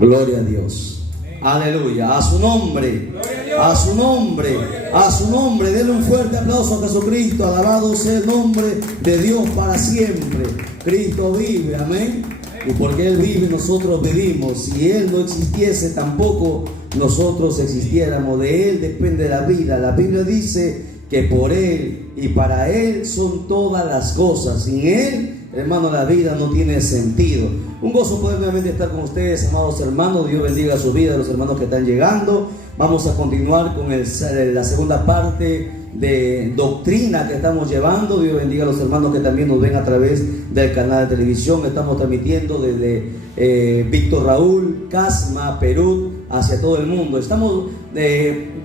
Gloria a Dios. Aleluya. A su nombre. A su nombre. A su nombre. Denle un fuerte aplauso a Jesucristo. Alabado sea el nombre de Dios para siempre. Cristo vive. Amén. Y porque Él vive, nosotros vivimos. Si Él no existiese, tampoco nosotros existiéramos. De Él depende la vida. La Biblia dice que por Él y para Él son todas las cosas. Sin Él, hermano, la vida no tiene sentido. Un gozo poder nuevamente estar con ustedes, amados hermanos. Dios bendiga su vida, los hermanos que están llegando. Vamos a continuar con la segunda parte de doctrina que estamos llevando. Dios bendiga a los hermanos que también nos ven a través del canal de televisión. Estamos transmitiendo desde Víctor Raúl, Casma, Perú, hacia todo el mundo. Estamos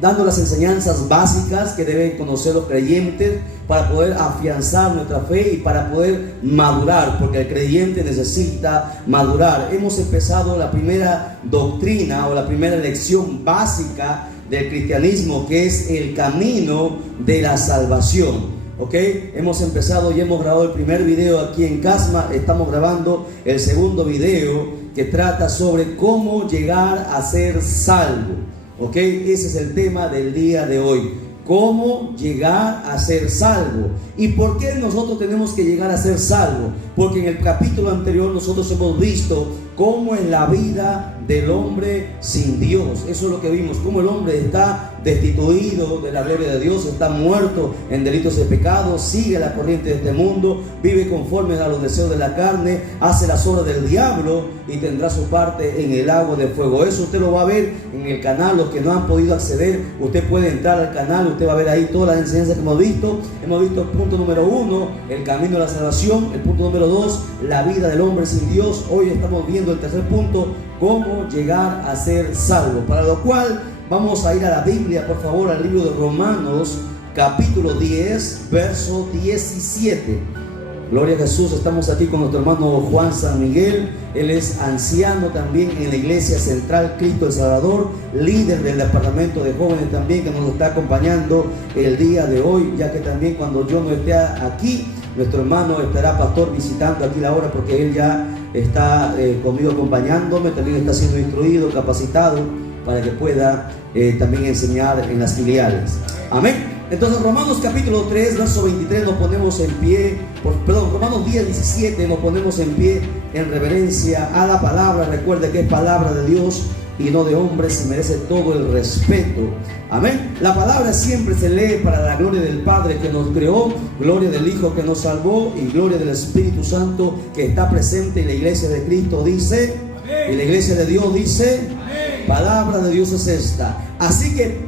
dando las enseñanzas básicas que deben conocer los creyentes para poder afianzar nuestra fe y para poder madurar, porque el creyente necesita madurar. Hemos empezado la primera doctrina o la primera lección básica del cristianismo, que es el camino de la salvación. Ok, hemos empezado y hemos grabado el primer video aquí en Casma. Estamos grabando el segundo video que trata sobre cómo llegar a ser salvo. Ok, ese es el tema del día de hoy. Cómo llegar a ser salvo. ¿Y por qué nosotros tenemos que llegar a ser salvo? Porque en el capítulo anterior nosotros hemos visto cómo es la vida del hombre sin Dios. Eso es lo que vimos, cómo el hombre está destituido de la gloria de Dios, está muerto en delitos de pecado, sigue la corriente de este mundo, vive conforme a los deseos de la carne, hace las obras del diablo y tendrá su parte en el lago de fuego. Eso usted lo va a ver en el canal. Los que no han podido acceder, usted puede entrar al canal, usted va a ver ahí todas las enseñanzas que hemos visto. Hemos visto el punto número 1, el camino de la salvación. El punto número 2, la vida del hombre sin Dios. Hoy estamos viendo el tercer punto, cómo llegar a ser salvo. Para lo cual vamos a ir a la Biblia, por favor, al libro de Romanos, capítulo 10, verso 17. Gloria a Jesús. Estamos aquí con nuestro hermano Juan San Miguel. Él es anciano también en la Iglesia Central Cristo el Salvador, líder del departamento de jóvenes también, que nos está acompañando el día de hoy, ya que también cuando yo no esté aquí, nuestro hermano estará pastor visitando aquí la hora, porque él ya está conmigo acompañándome, también está siendo instruido, capacitado para que pueda también enseñar en las filiales. Amén. Entonces Romanos capítulo 3, verso 23 nos ponemos en pie, Romanos 10, 17 nos ponemos en pie en reverencia a la palabra. Recuerde que es palabra de Dios y no de hombres, y merece todo el respeto. Amén. La palabra siempre se lee para la gloria del Padre que nos creó, gloria del Hijo que nos salvó y gloria del Espíritu Santo que está presente en la iglesia de Cristo, dice. Amén. Y la iglesia de Dios dice. Amén. Palabra de Dios es esta. Así que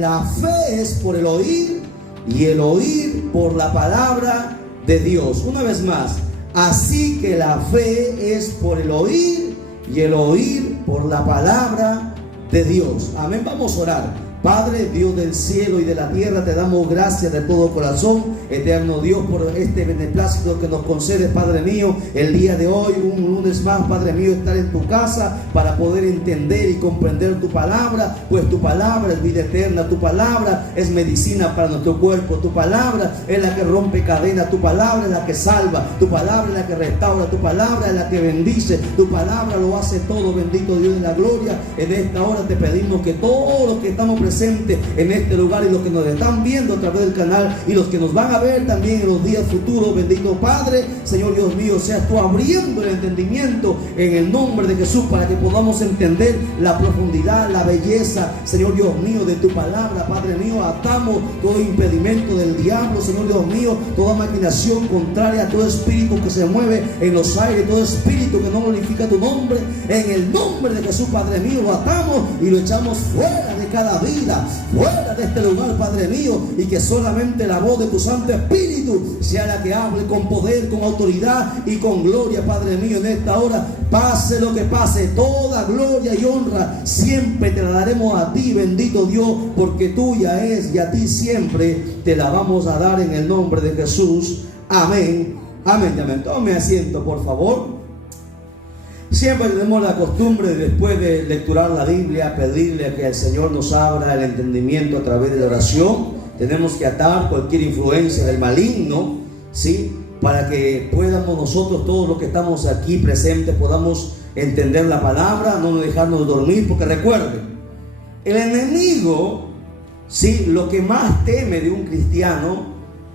la fe es por el oír y el oír por la palabra de Dios. Una vez más, así que la fe es por el oír y el oír por la palabra de Dios. Amén. Vamos a orar. Padre, Dios del cielo y de la tierra, te damos gracias de todo corazón, eterno Dios, por este beneplácito que nos concedes, Padre mío, el día de hoy, un lunes más, Padre mío, estar en tu casa para poder entender y comprender tu palabra, pues tu palabra es vida eterna, tu palabra es medicina para nuestro cuerpo, tu palabra es la que rompe cadenas, tu palabra es la que salva, tu palabra es la que restaura, tu palabra es la que bendice, tu palabra lo hace todo. Bendito Dios de la gloria, en esta hora te pedimos que todos los que estamos presentes en este lugar y los que nos están viendo a través del canal y los que nos van a ver también en los días futuros, bendito Padre, Señor Dios mío, seas tú abriendo el entendimiento en el nombre de Jesús, para que podamos entender la profundidad, la belleza, Señor Dios mío, de tu palabra. Padre mío, atamos todo impedimento del diablo, Señor Dios mío, toda maquinación contraria a todo espíritu que se mueve en los aires, todo espíritu que no glorifica tu nombre, en el nombre de Jesús, Padre mío, lo atamos y lo echamos fuera de cada vida, fuera de este lugar, Padre mío, y que solamente la voz de tu Santo Espíritu sea la que hable con poder, con autoridad y con gloria, Padre mío, en esta hora. Pase lo que pase, toda gloria y honra siempre te la daremos a ti, bendito Dios, porque tuya es y a ti siempre te la vamos a dar en el nombre de Jesús. Amén, amén, amén. Tome asiento, por favor. Siempre tenemos la costumbre, después de lecturar la Biblia, pedirle que el Señor nos abra el entendimiento a través de la oración. Tenemos que atar cualquier influencia del maligno, ¿sí? Para que podamos nosotros, todos los que estamos aquí presentes, podamos entender la palabra, no dejarnos dormir, porque recuerden, el enemigo, sí, lo que más teme de un cristiano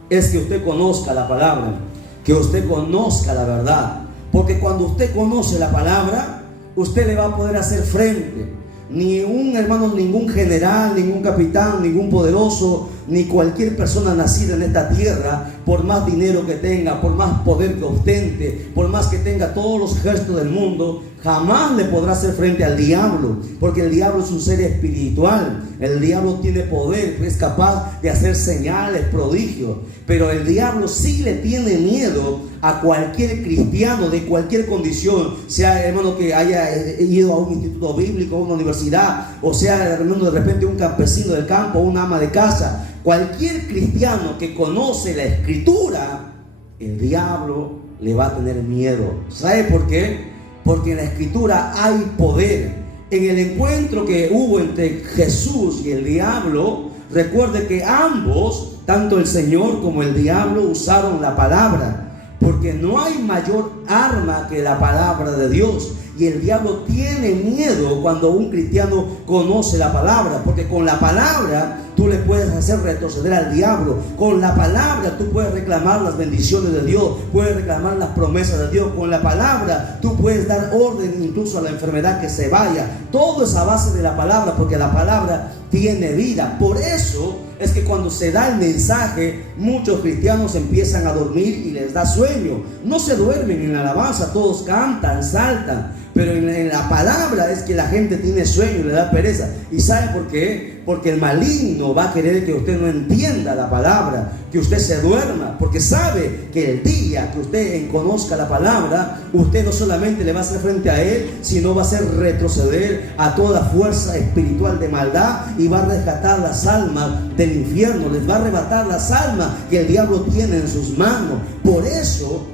es que usted conozca la palabra, que usted conozca la verdad, porque cuando usted conoce la palabra, usted le va a poder hacer frente. Ni un hermano, ningún general, ningún capitán, ningún poderoso, ni cualquier persona nacida en esta tierra, por más dinero que tenga, por más poder que ostente, por más que tenga todos los ejércitos del mundo, jamás le podrá hacer frente al diablo, porque el diablo es un ser espiritual. El diablo tiene poder, es capaz de hacer señales, prodigios, pero el diablo sí le tiene miedo a cualquier cristiano de cualquier condición, sea hermano que haya ido a un instituto bíblico, a una universidad, o sea hermano de repente un campesino del campo, una ama de casa. Cualquier cristiano que conoce la escritura, el diablo le va a tener miedo. ¿Sabe por qué? Porque en la escritura hay poder. En el encuentro que hubo entre Jesús y el diablo, recuerde que ambos, tanto el Señor como el diablo, usaron la palabra, porque no hay mayor arma que la palabra de Dios. Y el diablo tiene miedo cuando un cristiano conoce la palabra, porque con la palabra tú le puedes hacer retroceder al diablo. Con la palabra tú puedes reclamar las bendiciones de Dios, puedes reclamar las promesas de Dios. Con la palabra tú puedes dar orden incluso a la enfermedad que se vaya. Todo es a base de la palabra, porque la palabra tiene vida. Por eso es que cuando se da el mensaje, muchos cristianos empiezan a dormir y les da sueño. No se duermen en la alabanza, todos cantan, saltan, pero en la palabra es que la gente tiene sueño y le da pereza. ¿Y sabe por qué? Porque el maligno va a querer que usted no entienda la palabra, que usted se duerma, porque sabe que el día que usted conozca la palabra, usted no solamente le va a hacer frente a él, sino va a hacer retroceder a toda fuerza espiritual de maldad y va a rescatar las almas del infierno, les va a arrebatar las almas que el diablo tiene en sus manos. Por eso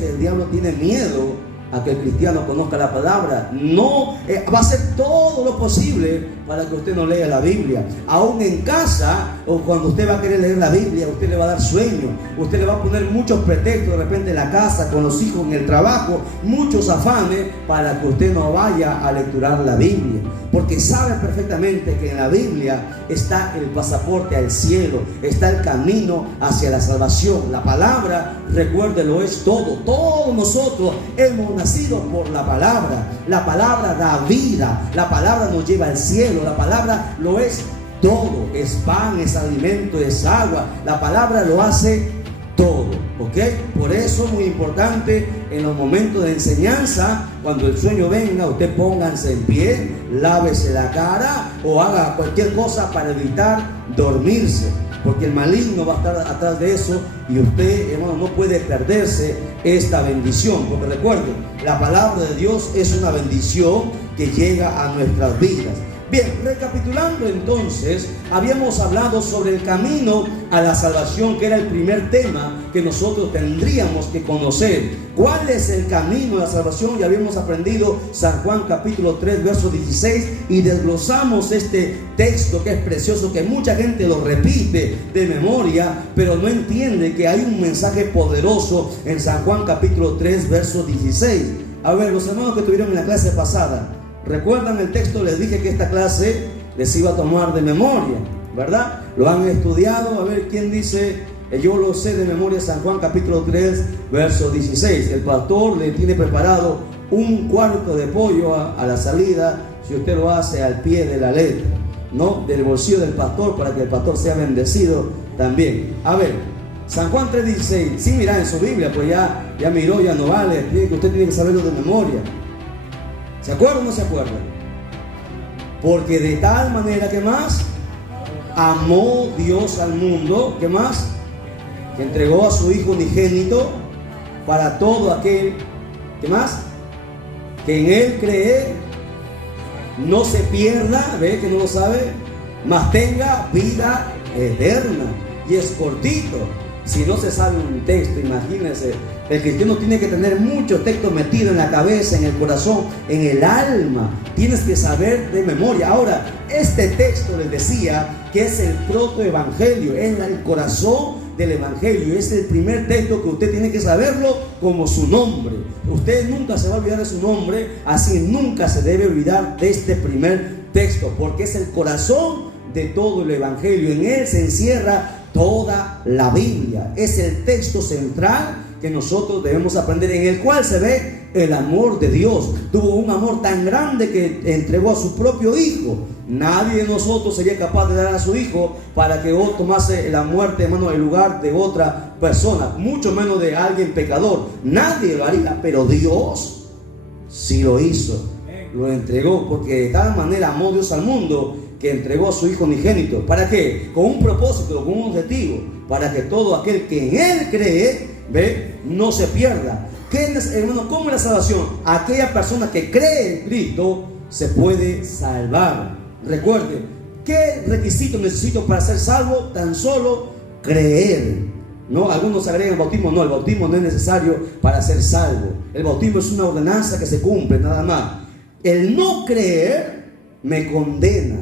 que el diablo tiene miedo a que el cristiano conozca la palabra. No, va a hacer todo lo posible para que usted no lea la Biblia. Aún en casa, o cuando usted va a querer leer la Biblia, usted le va a dar sueño, usted le va a poner muchos pretextos, de repente en la casa, con los hijos, en el trabajo, muchos afanes, para que usted no vaya a lecturar la Biblia, porque sabe perfectamente que en la Biblia está el pasaporte al cielo, está el camino hacia la salvación. La palabra, recuérdelo, es todo. Todos nosotros hemos nacido por la palabra. La palabra da vida, la palabra nos lleva al cielo, la palabra lo es todo. Es pan, es alimento, es agua. La palabra lo hace todo, ¿ok? Por eso es muy importante en los momentos de enseñanza, cuando el sueño venga, usted pónganse en pie, lávese la cara o haga cualquier cosa para evitar dormirse, porque el maligno va a estar atrás de eso y usted, hermano, no puede perderse esta bendición, porque recuerden, la palabra de Dios es una bendición que llega a nuestras vidas. Bien, recapitulando entonces, habíamos hablado sobre el camino a la salvación, que era el primer tema que nosotros tendríamos que conocer. ¿Cuál es el camino a la salvación? Ya habíamos aprendido San Juan capítulo 3, verso 16, y desglosamos este texto que es precioso, que mucha gente lo repite de memoria, pero no entiende que hay un mensaje poderoso en San Juan capítulo 3, verso 16. A ver, los hermanos que estuvieron en la clase pasada, ¿recuerdan el texto? Les dije que esta clase les iba a tomar de memoria, ¿verdad? Lo han estudiado. A ver, ¿quién dice? Yo lo sé de memoria. San Juan capítulo 3, verso 16. El pastor le tiene preparado un cuarto de pollo a la salida, si usted lo hace al pie de la letra, ¿no? Del bolsillo del pastor, para que el pastor sea bendecido también. A ver, San Juan 3, 16. Sí, mira en su Biblia, pues ya miró, ya no vale. Usted tiene que saberlo de memoria. ¿Se acuerdan o no se acuerdan? Porque de tal manera, ¿qué más? Amó Dios al mundo, ¿qué más? Que entregó a su Hijo unigénito para todo aquel, ¿qué más? Que en Él cree, no se pierda, ¿ve que no lo sabe? Mas tenga vida eterna. Y es cortito. Si no se sabe un texto, imagínense. El cristiano tiene que tener mucho texto metido en la cabeza, en el corazón, en el alma. Tienes que saber de memoria. Ahora, este texto les decía que es el protoevangelio, es el corazón del Evangelio. Es el primer texto que usted tiene que saberlo como su nombre. Usted nunca se va a olvidar de su nombre, así nunca se debe olvidar de este primer texto, porque es el corazón de todo el Evangelio. En él se encierra toda la Biblia. Es el texto central que nosotros debemos aprender, en el cual se ve el amor de Dios. Tuvo un amor tan grande que entregó a su propio Hijo. Nadie de nosotros sería capaz de dar a su Hijo para que tomase la muerte, hermano, en lugar de otra persona, mucho menos de alguien pecador. Nadie lo haría, pero Dios sí lo hizo. Lo entregó, porque de tal manera amó Dios al mundo que entregó a su Hijo unigénito. ¿Para qué? Con un propósito, con un objetivo, para que todo aquel que en Él cree, ¿ve?, no se pierda. Hermano, ¿cómo es la salvación? Aquella persona que cree en Cristo se puede salvar. Recuerde, ¿qué requisito necesito para ser salvo? Tan solo creer. No, algunos agregan el bautismo. No, el bautismo no es necesario para ser salvo. El bautismo es una ordenanza que se cumple, nada más. El no creer me condena.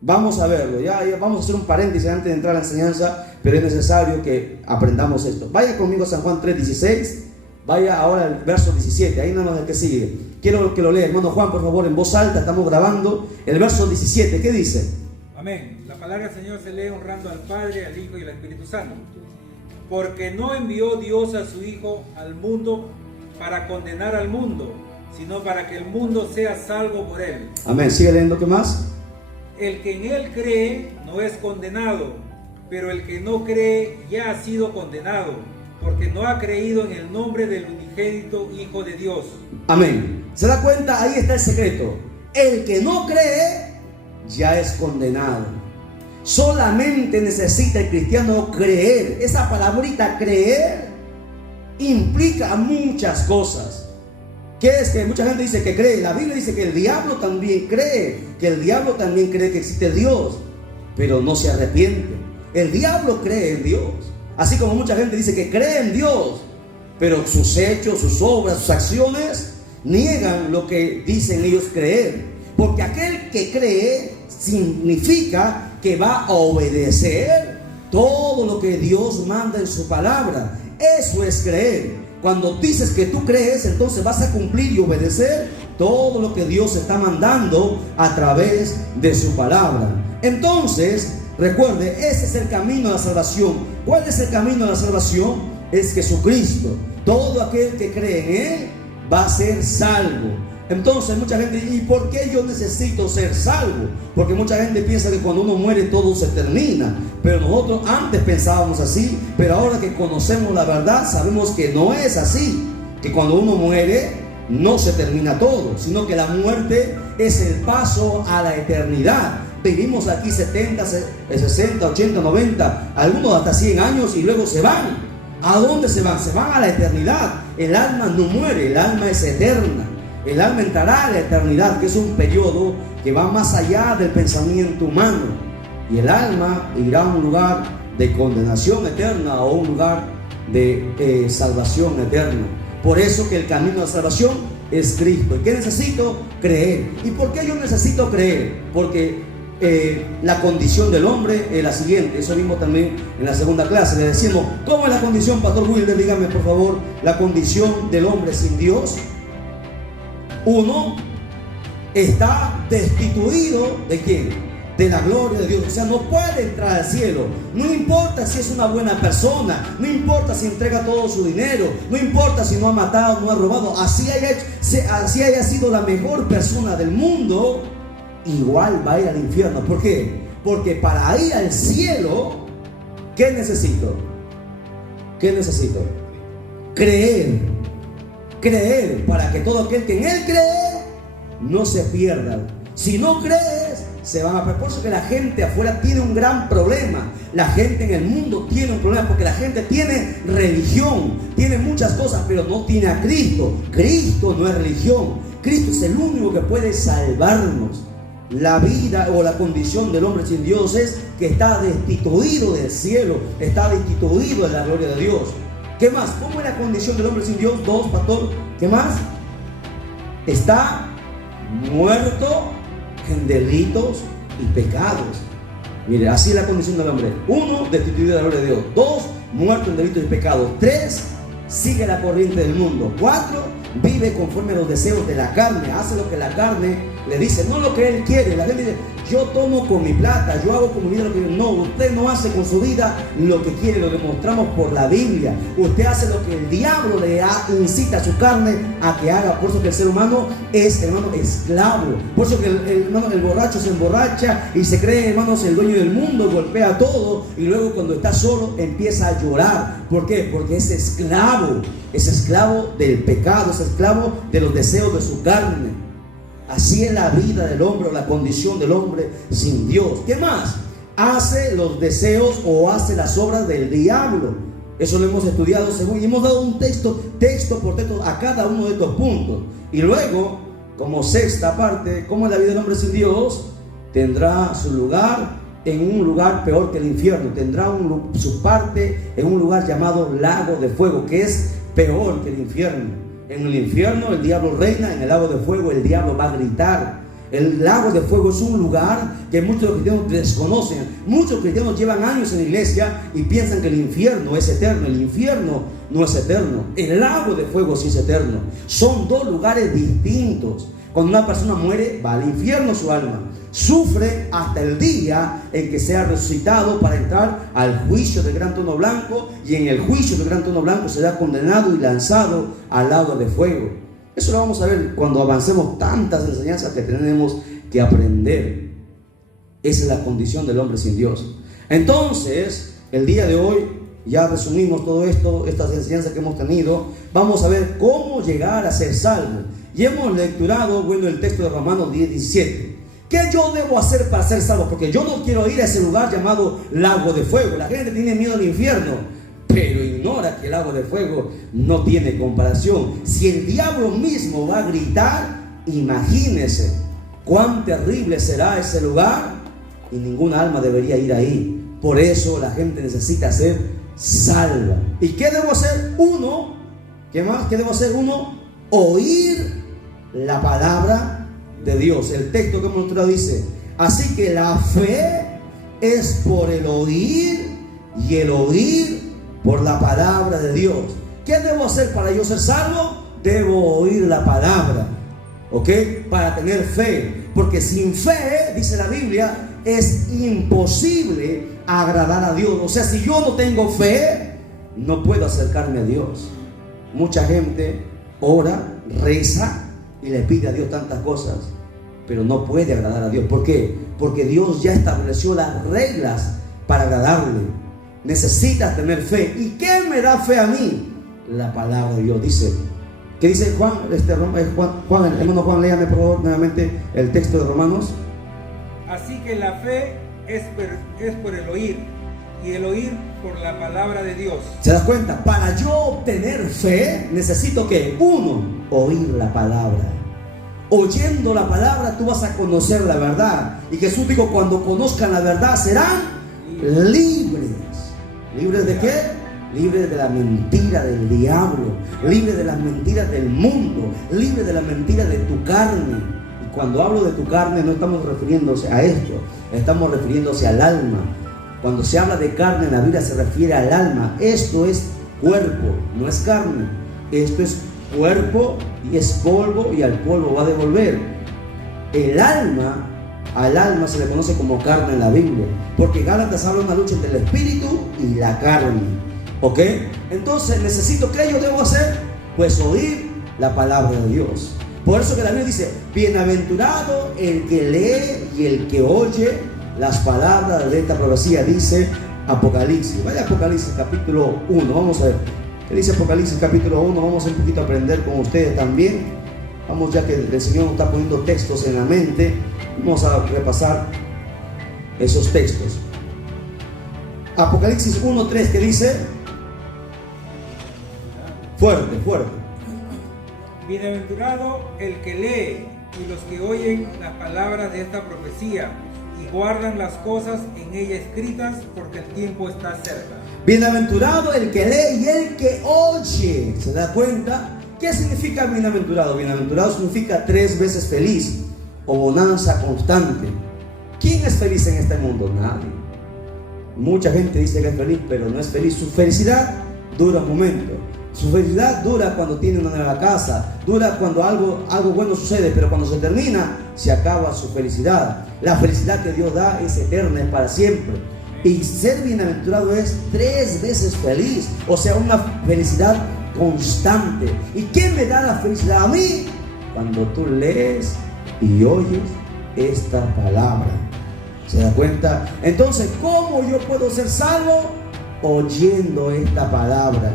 Vamos a verlo, ya vamos a hacer un paréntesis antes de entrar a la enseñanza, pero es necesario que aprendamos esto. Vaya conmigo a San Juan 3:16, vaya ahora al verso 17, ahí nada más el que sigue. Quiero que lo lea, hermano Juan, por favor, en voz alta, estamos grabando el verso 17, ¿qué dice? Amén. La palabra del Señor se lee honrando al Padre, al Hijo y al Espíritu Santo. Porque no envió Dios a su Hijo al mundo para condenar al mundo, sino para que el mundo sea salvo por él. Amén, sigue leyendo, ¿qué más? El que en él cree no es condenado, pero el que no cree ya ha sido condenado, porque no ha creído en el nombre del unigénito Hijo de Dios. Amén. ¿Se da cuenta? Ahí está el secreto. El que no cree ya es condenado. Solamente necesita el cristiano creer. Esa palabrita creer implica muchas cosas. ¿Qué es? Que mucha gente dice que cree. La Biblia dice que el diablo también cree, que el diablo también cree que existe Dios, pero no se arrepiente. El diablo cree en Dios, así como mucha gente dice que cree en Dios, pero sus hechos, sus obras, sus acciones niegan lo que dicen ellos creer. Porque aquel que cree significa que va a obedecer todo lo que Dios manda en su palabra. Eso es creer. Cuando dices que tú crees, entonces vas a cumplir y obedecer todo lo que Dios está mandando a través de su palabra. Entonces, recuerde, ese es el camino a la salvación. ¿Cuál es el camino a la salvación? Es Jesucristo. Todo aquel que cree en Él va a ser salvo. Entonces mucha gente dice, ¿y por qué yo necesito ser salvo? Porque mucha gente piensa que cuando uno muere todo se termina. Pero nosotros antes pensábamos así, pero ahora que conocemos la verdad sabemos que no es así. Que cuando uno muere no se termina todo, sino que la muerte es el paso a la eternidad. Vivimos aquí 70, 60, 80, 90, algunos hasta 100 años y luego se van. ¿A dónde se van? Se van a la eternidad. El alma no muere, el alma es eterna. El alma entrará a la eternidad, que es un periodo que va más allá del pensamiento humano. Y el alma irá a un lugar de condenación eterna o un lugar de salvación eterna. Por eso que el camino de salvación es Cristo. ¿Y qué necesito? Creer. ¿Y por qué yo necesito creer? Porque la condición del hombre es la siguiente. Eso vimos también en la segunda clase. Le decimos, ¿cómo es la condición, Pastor Wilder? Dígame por favor, la condición del hombre sin Dios. Uno está destituido ¿de quién? De la gloria de Dios. O sea, no puede entrar al cielo. No importa si es una buena persona, no importa si entrega todo su dinero, no importa si no ha matado, no ha robado, así haya sido la mejor persona del mundo, igual va a ir al infierno. ¿Por qué? Porque para ir al cielo, ¿qué necesito? ¿Qué necesito? Creer. Creer, para que todo aquel que en Él cree no se pierda. Si no crees, se van a perder. Por eso que la gente afuera tiene un gran problema. La gente en el mundo tiene un problema, porque la gente tiene religión, tiene muchas cosas, pero no tiene a Cristo. Cristo no es religión. Cristo es el único que puede salvarnos. La vida o la condición del hombre sin Dios es que está destituido del cielo, está destituido de la gloria de Dios. ¿Qué más? ¿Cómo es la condición del hombre sin Dios? 2, pastor. ¿Qué más? Está muerto en delitos y pecados. Mire, así es la condición del hombre. 1, destituido de la gloria de Dios. 2, muerto en delitos y pecados. 3, sigue la corriente del mundo. 4, vive conforme a los deseos de la carne. Hace lo que la carne le dice, no lo que él quiere. La gente dice, yo tomo con mi plata, yo hago con mi vida lo que quiero. No, usted no hace con su vida lo que quiere, lo demostramos por la Biblia. Usted hace lo que el diablo le incita a su carne a que haga. Por eso que el ser humano es, hermano, esclavo. Por eso que el borracho se emborracha y se cree, hermanos, el dueño del mundo, golpea todo y luego cuando está solo empieza a llorar. ¿Por qué? Porque es esclavo del pecado, es esclavo de los deseos de su carne. Así es la vida del hombre, o la condición del hombre sin Dios. ¿Qué más? Hace los deseos o hace las obras del diablo. Eso lo hemos estudiado según, y hemos dado un texto por texto a cada uno de estos puntos. Y luego, como sexta parte, ¿cómo es la vida del hombre sin Dios? Tendrá su lugar en un lugar peor que el infierno. Tendrá su parte en un lugar llamado lago de fuego, que es peor que el infierno. En el infierno el diablo reina, en el lago de fuego el diablo va a gritar. El lago de fuego es un lugar que muchos cristianos desconocen. Muchos cristianos llevan años en la iglesia y piensan que el infierno es eterno. El infierno no es eterno. El lago de fuego sí es eterno. Son dos lugares distintos. Cuando una persona muere, va al infierno su alma. Sufre hasta el día en que sea resucitado para entrar al juicio del gran trono blanco, y en el juicio del gran trono blanco será condenado y lanzado al lago de fuego. Eso lo vamos a ver cuando avancemos tantas enseñanzas que tenemos que aprender. Esa es la condición del hombre sin Dios. Entonces, el día de hoy ya resumimos todo esto, estas enseñanzas que hemos tenido. Vamos a ver cómo llegar a ser salvo. Y hemos lecturado, bueno, el texto de Romanos 10:17. ¿Qué yo debo hacer para ser salvo? Porque yo no quiero ir a ese lugar llamado lago de fuego. La gente tiene miedo al infierno, pero ignora que el lago de fuego no tiene comparación. Si el diablo mismo va a gritar, imagínese cuán terrible será ese lugar, y ninguna alma debería ir ahí. Por eso la gente necesita ser salva. ¿Y qué debo hacer? ¿Qué más? ¿Qué debo hacer? Oír la palabra de Dios. El texto que hemos estudiado dice: así que la fe es por el oír, y el oír por la palabra de Dios. ¿Qué debo hacer para yo ser salvo? Debo oír la palabra, ¿ok? Para tener fe, porque sin fe, dice la Biblia, es imposible agradar a Dios. O sea, si yo no tengo fe, no puedo acercarme a Dios. Mucha gente ora, reza y le pide a Dios tantas cosas, pero no puede agradar a Dios. ¿Por qué? Porque Dios ya estableció las reglas para agradarle. Necesitas tener fe. ¿Y qué me da fe a mí? La palabra de Dios. Dice, ¿qué dice Juan? Hermano Juan, léame por favor nuevamente el texto de Romanos. Así que la fe es por el oír, y el oír por la palabra de Dios. ¿Se das cuenta? Para yo obtener fe, necesito que, oír la palabra. Oyendo la palabra, tú vas a conocer la verdad. Y Jesús dijo: cuando conozcan la verdad, serán libres. ¿Libres de qué? Libres de la mentira del diablo, libres de las mentiras del mundo, libres de la mentira de tu carne. Y cuando hablo de tu carne, no estamos refiriéndose a esto, estamos refiriéndose al alma. Cuando se habla de carne en la Biblia, se refiere al alma. Esto es cuerpo, no es carne. Esto es cuerpo y es polvo, y al polvo va a devolver. El alma, al alma se le conoce como carne en la Biblia, porque Gálatas habla de una lucha entre el espíritu y la carne, ¿ok? Entonces necesito, ¿qué yo debo hacer? Pues oír la palabra de Dios. Por eso que la Biblia dice: bienaventurado el que lee y el que oye las palabras de esta profecía, dice Apocalipsis. Vaya a Apocalipsis capítulo 1, vamos a ver qué dice Apocalipsis capítulo 1. Vamos a un poquito a aprender con ustedes también. Vamos, ya que el Señor nos está poniendo textos en la mente, vamos a repasar esos textos. Apocalipsis 1:3, que dice, fuerte. Bienaventurado el que lee y los que oyen las palabras de esta profecía y guardan las cosas en ella escritas, porque el tiempo está cerca. Bienaventurado el que lee y el que oye. ¿Se da cuenta? ¿Qué significa bienaventurado? Bienaventurado significa 3 veces feliz o bonanza constante. ¿Quién es feliz en este mundo? Nadie. Mucha gente dice que es feliz, pero no es feliz. Su felicidad dura un momento. Su felicidad dura cuando tiene una nueva casa, dura cuando algo bueno sucede, pero cuando se termina, se acaba su felicidad. La felicidad que Dios da es eterna, es para siempre. Y ser bienaventurado es 3 veces feliz, o sea, una felicidad constante. ¿Y quién me da la felicidad a mí? Cuando tú lees y oyes esta palabra. ¿Se da cuenta? Entonces, ¿cómo yo puedo ser salvo? Oyendo esta palabra.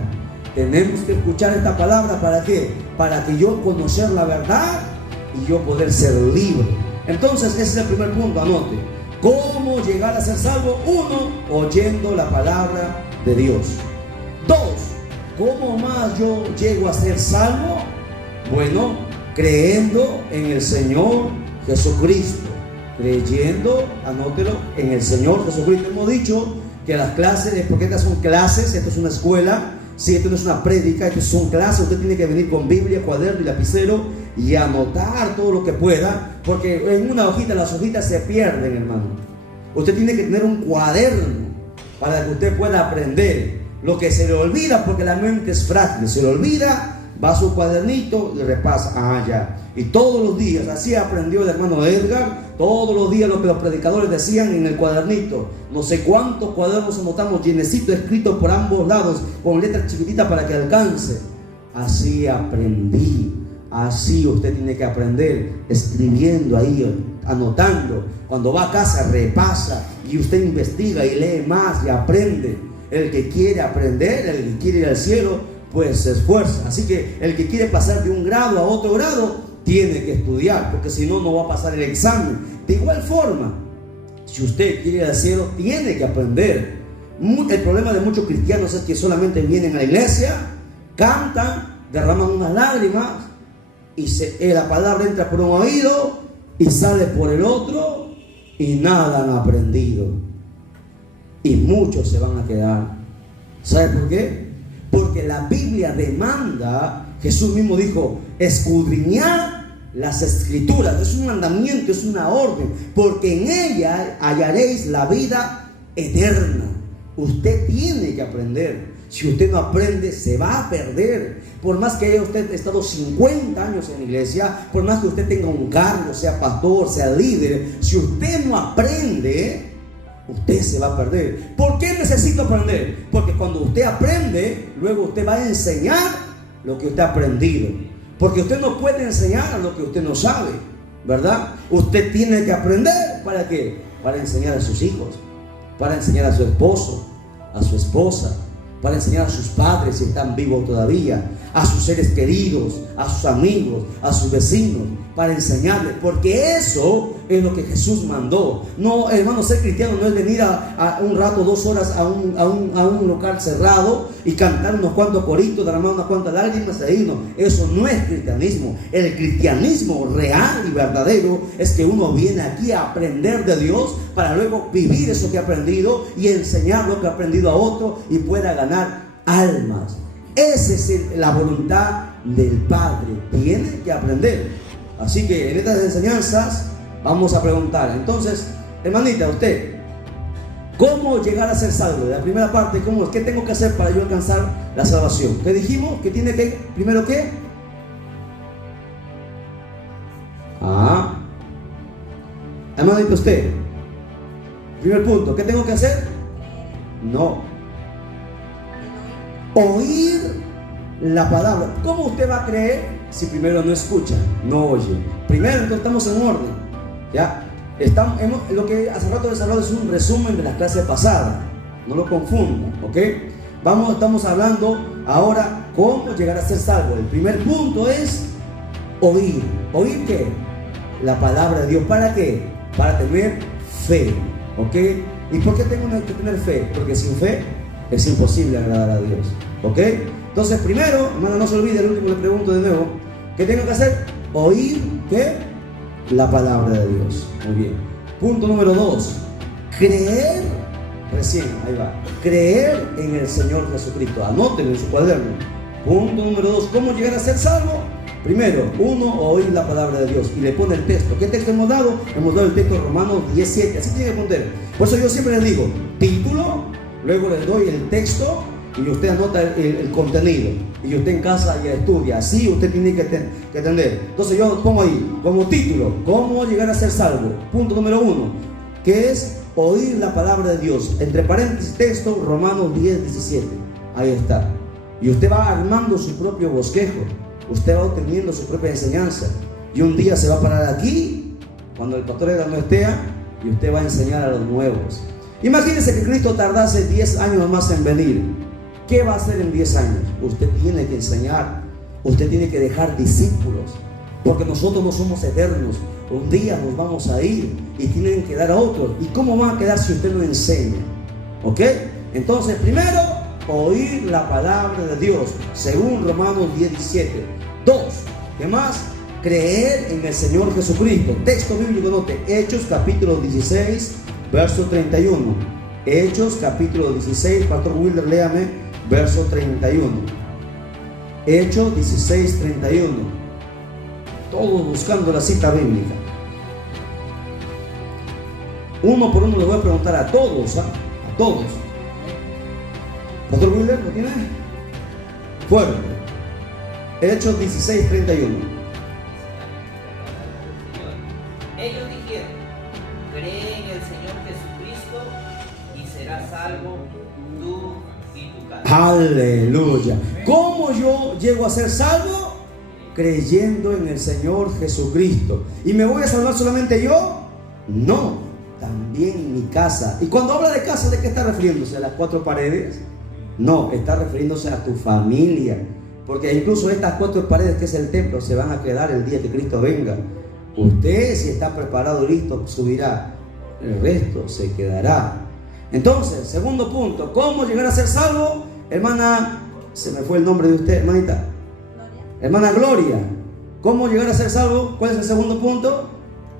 Tenemos que escuchar esta palabra. ¿Para qué? Para que yo conocer la verdad y yo poder ser libre. Entonces, ese es el primer punto, anote. ¿Cómo llegar a ser salvo? 1, oyendo la palabra de Dios. 2, ¿cómo más yo llego a ser salvo? Bueno, creyendo en el Señor Jesucristo. Creyendo, anótelo, en el Señor Jesucristo. Hemos dicho que las clases, porque estas son clases, esto es una escuela. Si esto no es una prédica, esto son clases. Usted tiene que venir con Biblia, cuaderno y lapicero y anotar todo lo que pueda, porque en una hojita las hojitas se pierden, hermano. Usted tiene que tener un cuaderno para que usted pueda aprender. Lo que se le olvida, porque la mente es frágil, se le olvida, va a su cuadernito y repasa. Ah, ya. Y todos los días, así aprendió el hermano Edgar, todos los días lo que los predicadores decían en el cuadernito. No sé cuántos cuadernos anotamos, llenecito, escrito por ambos lados, con letras chiquititas para que alcance. Así aprendí. Así usted tiene que aprender, escribiendo ahí, anotando. Cuando va a casa, repasa y usted investiga y lee más y aprende. El que quiere aprender, el que quiere ir al cielo, pues se esfuerza. Así que el que quiere pasar de un grado a otro grado, tiene que estudiar, porque si no, no va a pasar el examen. De igual forma, si usted quiere ir al cielo, tiene que aprender. El problema de muchos cristianos es que solamente vienen a la iglesia, cantan, derraman unas lágrimas, y la palabra entra por un oído y sale por el otro, y nada han aprendido. Y muchos se van a quedar. ¿Sabe por qué? Porque la Biblia demanda, Jesús mismo dijo, escudriñad las escrituras. Es un mandamiento, es una orden, porque en ella hallaréis la vida eterna. Usted tiene que aprender. Si usted no aprende, se va a perder. Por más que haya usted estado 50 años en la iglesia, por más que usted tenga un cargo, sea pastor, sea líder, si usted no aprende, usted se va a perder. ¿Por qué necesito aprender? Porque cuando usted aprende, luego usted va a enseñar lo que usted ha aprendido. Porque usted no puede enseñar lo que usted no sabe, ¿verdad? Usted tiene que aprender. ¿Para qué? Para enseñar a sus hijos, para enseñar a su esposo, a su esposa, para enseñar a sus padres si están vivos todavía, a sus seres queridos, a sus amigos, a sus vecinos, para enseñarles, porque eso es lo que Jesús mandó. No, hermano, ser cristiano no es venir a un rato, 2 horas a un local cerrado y cantar unos cuantos coritos, derramar unas cuantas lágrimas e irnos. Eso no es cristianismo. El cristianismo real y verdadero es que uno viene aquí a aprender de Dios para luego vivir eso que ha aprendido y enseñar lo que ha aprendido a otro y pueda ganar almas. Esa es la voluntad del Padre. Tiene que aprender. Así que en estas enseñanzas vamos a preguntar. Entonces, hermanita, usted, ¿cómo llegar a ser salvo? La primera parte, ¿cómo es? ¿Qué tengo que hacer para yo alcanzar la salvación? ¿Qué dijimos? ¿Que tiene que, primero qué? Hermanita, usted, primer punto, ¿qué tengo que hacer? No. Oír la palabra. ¿Cómo usted va a creer si primero no escucha, no oye? Primero, entonces estamos en orden, ¿ya? Lo que hace rato les hablado es un resumen de la clase pasada, no lo confundan, ¿ok? Estamos hablando ahora cómo llegar a ser salvo. El primer punto es oír. ¿Oír qué? La palabra de Dios. ¿Para qué? Para tener fe, ¿ok? ¿Y por qué tengo que tener fe? Porque sin fe es imposible agradar a Dios, ¿ok? Entonces, primero, hermano, no se olvide, el último le pregunto de nuevo, ¿qué tengo que hacer? Oír, ¿qué? La palabra de Dios. Muy bien. Punto número 2, creer, recién, ahí va, creer en el Señor Jesucristo. Anótenlo en su cuaderno. Punto número 2, ¿cómo llegar a ser salvo? Primero, uno, oír la palabra de Dios. Y le pone el texto. ¿Qué texto hemos dado? Hemos dado el texto Romanos 17. Así tiene que poner. Por eso yo siempre les digo, título, luego les doy el texto y usted anota el contenido. Y usted en casa ya estudia. Así usted tiene que entender. Entonces yo pongo ahí, como título, ¿cómo llegar a ser salvo? Punto número 1, que es oír la palabra de Dios. Entre paréntesis, texto, Romanos 10, 17. Ahí está. Y usted va armando su propio bosquejo. Usted va obteniendo su propia enseñanza. Y un día se va a parar aquí, cuando el pastor no esté, y usted va a enseñar a los nuevos. Imagínese que Cristo tardase 10 años más en venir. ¿Qué va a hacer en 10 años? Usted tiene que enseñar. Usted tiene que dejar discípulos. Porque nosotros no somos eternos. Un día nos vamos a ir y tienen que dar a otros. ¿Y cómo van a quedar si usted no enseña? ¿Ok? Entonces, primero, oír la palabra de Dios, según Romanos 17. 2, ¿qué más? Creer en el Señor Jesucristo. Texto bíblico, note, Hechos capítulo 16, verso 31. Hechos capítulo 16, Pastor Wilder, léame, verso 31. Hechos 16, 31. Todos buscando la cita bíblica. Uno por uno le voy a preguntar a todos, a todos. Pastor Wilder, ¿lo tiene? Fuerte. Hechos 16, 31. Ellos dijeron: cree en el Señor Jesucristo y serás salvo tú y tu casa. Aleluya. ¿Cómo yo llego a ser salvo? Creyendo en el Señor Jesucristo. ¿Y me voy a salvar solamente yo? No, también mi casa. Y cuando habla de casa, ¿de qué está refiriéndose? ¿A las 4 paredes? No, está refiriéndose a tu familia. Porque incluso estas 4 paredes que es el templo se van a quedar el día que Cristo venga. Usted, si está preparado y listo, subirá. El resto se quedará. Entonces, segundo punto, ¿cómo llegar a ser salvo? Hermana, se me fue el nombre de usted, hermanita. Hermana Gloria, ¿cómo llegar a ser salvo? ¿Cuál es el segundo punto?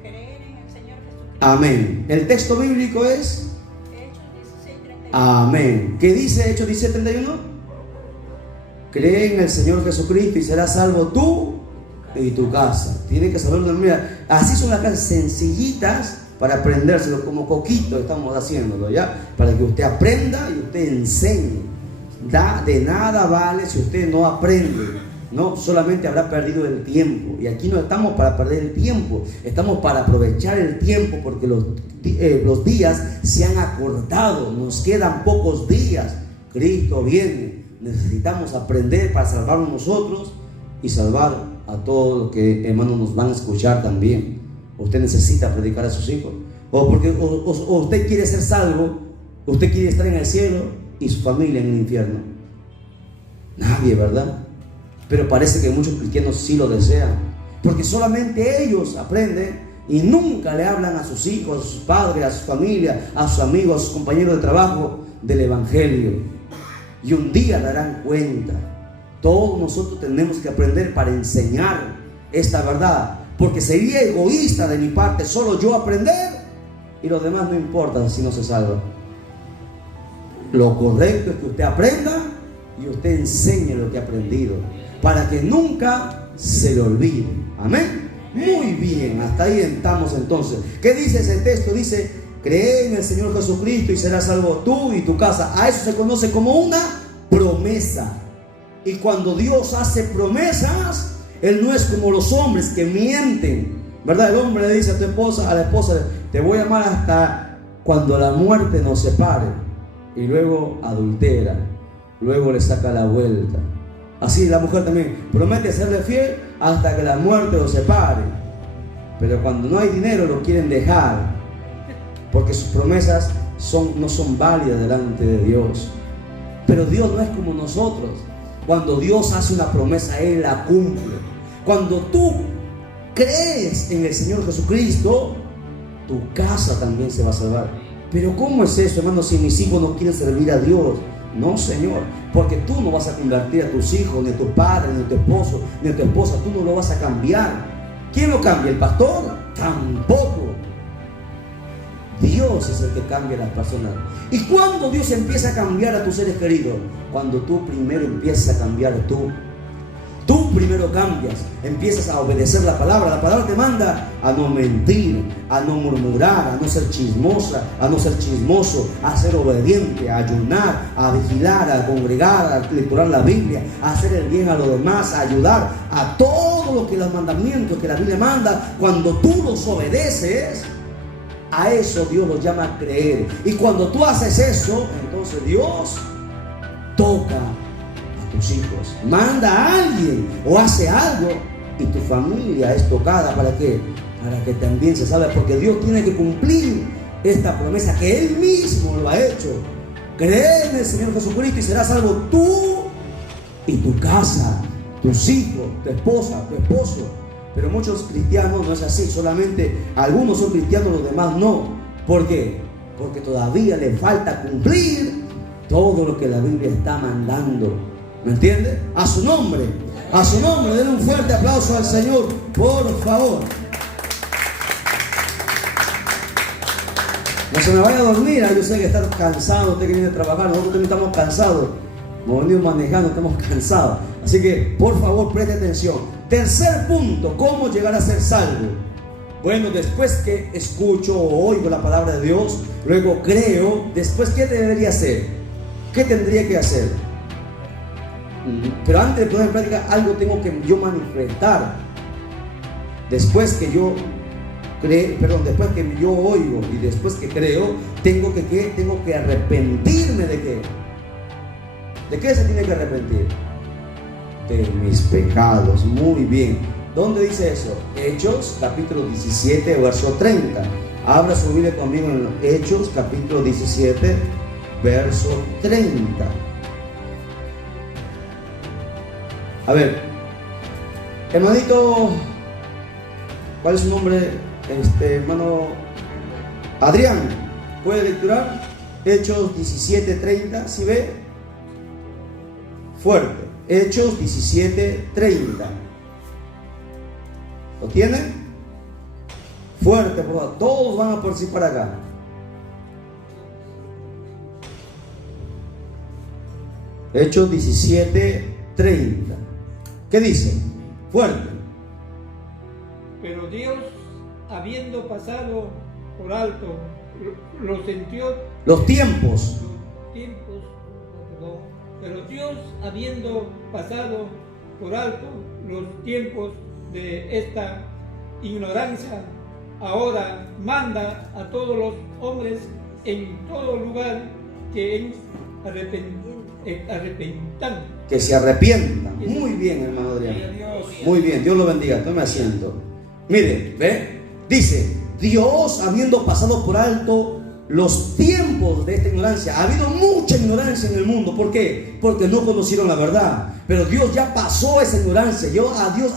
Creer en el Señor Jesucristo. Amén. El texto bíblico es Hechos 16:31. amén. ¿Qué dice Hechos 16:31? Cree en el Señor Jesucristo y serás salvo tú y tu casa. Tiene que saberlo. Mira, así son las cosas sencillitas para aprendérselo, como Coquito estamos haciéndolo, ¿ya? Para que usted aprenda y usted enseñe. De nada vale si usted no aprende. No, solamente habrá perdido el tiempo. Y aquí no estamos para perder el tiempo. Estamos para aprovechar el tiempo, porque los días se han acortado. Nos quedan pocos días. Cristo viene. Necesitamos aprender para salvarnos nosotros y salvar a todos los que, hermanos, nos van a escuchar también. Usted necesita predicar a sus hijos. O usted quiere ser salvo. Usted quiere estar en el cielo y su familia en el infierno. Nadie, ¿verdad? Pero parece que muchos cristianos sí lo desean, porque solamente ellos aprenden y nunca le hablan a sus hijos, a sus padres, a su familia, a sus amigos, a sus compañeros de trabajo del evangelio. Y un día darán cuenta. Todos nosotros tenemos que aprender para enseñar esta verdad, porque sería egoísta de mi parte solo yo aprender y los demás no importa si no se salva. Lo correcto es que usted aprenda y usted enseñe lo que ha aprendido, para que nunca se le olvide. Amén. Muy bien, hasta ahí estamos entonces. ¿Qué dice ese texto? Dice: cree en el Señor Jesucristo y serás salvo tú y tu casa. A eso se conoce como una promesa. Y cuando Dios hace promesas, Él no es como los hombres que mienten, ¿verdad? El hombre le dice a la esposa: te voy a amar hasta cuando la muerte nos separe. Y luego adultera, luego le saca la vuelta. Así la mujer también promete serle fiel hasta que la muerte lo separe. Pero cuando no hay dinero lo quieren dejar, porque sus promesas no son válidas delante de Dios. Pero Dios no es como nosotros. Cuando Dios hace una promesa, Él la cumple. Cuando tú crees en el Señor Jesucristo, tu casa también se va a salvar. Pero ¿cómo es eso, hermano, si mis hijos no quieren servir a Dios? No, Señor, porque tú no vas a convertir a tus hijos, ni a tus padres, ni a tu esposo, ni a tu esposa. Tú no lo vas a cambiar. ¿Quién lo cambia? ¿El pastor? Tampoco. Dios es el que cambia a las personas. ¿Y cuándo Dios empieza a cambiar a tus seres queridos? Cuando tú primero empiezas a cambiar tú. Tú primero cambias, empiezas a obedecer la palabra te manda a no mentir, a no murmurar, a no ser chismosa, a no ser chismoso, a ser obediente, a ayunar, a vigilar, a congregar, a lecturar la Biblia, a hacer el bien a los demás, a ayudar, a todo lo que los mandamientos que la Biblia manda. Cuando tú los obedeces, a eso Dios los llama a creer. Y cuando tú haces eso, entonces Dios toca a tus hijos, manda a alguien o hace algo, y tu familia es tocada. ¿Para qué? Para que también se salve, porque Dios tiene que cumplir esta promesa que Él mismo lo ha hecho. Cree en el Señor Jesucristo y serás salvo tú y tu casa, tus hijos, tu esposa, tu esposo. Pero muchos cristianos no es así, solamente algunos son cristianos, los demás no. ¿Por qué? Porque todavía le falta cumplir todo lo que la Biblia está mandando. ¿Me entiende? A su nombre, denle un fuerte aplauso al Señor, por favor. No se me vaya a dormir, yo sé que está cansado, usted que viene a trabajar, nosotros también estamos cansados. Hemos venido manejando, estamos cansados. Así que, por favor, preste atención. Tercer punto, ¿cómo llegar a ser salvo? Bueno, después que escucho o oigo la palabra de Dios, luego creo, después, ¿qué debería hacer? ¿Qué tendría que hacer? Pero antes de poner en práctica, algo tengo que yo manifestar. Después que yo después que yo oigo y después que creo, tengo que arrepentirme de qué. ¿De qué se tiene que arrepentir? De mis pecados. Muy bien. ¿Dónde dice eso? Hechos capítulo 17 verso 30. Abra su Biblia conmigo en Hechos capítulo 17 verso 30. A ver, hermanito, ¿cuál es su nombre? Hermano Adrián, ¿puede lecturar? Hechos 17:30, ¿sí ve? Fuerte. Hechos 17:30. ¿Lo tiene? Fuerte, por favor. Todos van a participar acá. Hechos 17:30. ¿Qué dice? Fuerte. Pero Dios, habiendo pasado por alto los tiempos, pero Dios, habiendo pasado por alto los tiempos de esta ignorancia, ahora manda a todos los hombres en todo lugar que arrepentan. Que se arrepientan. Muy bien, hermano Adrián. Muy bien, Dios lo bendiga. Tome asiento. Mire, ¿ve? Dice, Dios, habiendo pasado por alto los tiempos de esta ignorancia. Ha habido mucha ignorancia en el mundo. ¿Por qué? Porque no conocieron la verdad. Pero Dios ya pasó esa ignorancia.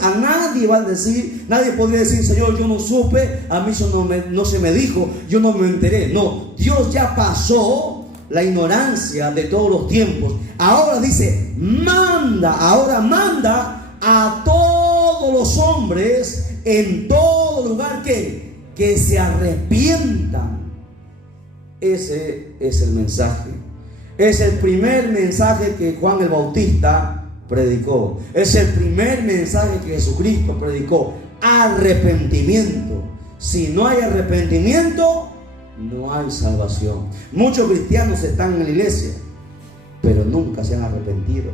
A nadie va a decir, nadie podría decir, Señor, yo no supe, a mí eso no se me dijo, yo no me enteré. No, Dios ya pasó la ignorancia de todos los tiempos. Ahora dice, ahora manda a todos los hombres en todo lugar que se arrepientan. Ese es el mensaje. Es el primer mensaje que Juan el Bautista predicó. Es el primer mensaje que Jesucristo predicó. Arrepentimiento. Si no hay arrepentimiento, no hay salvación. Muchos cristianos están en la iglesia, pero nunca se han arrepentido.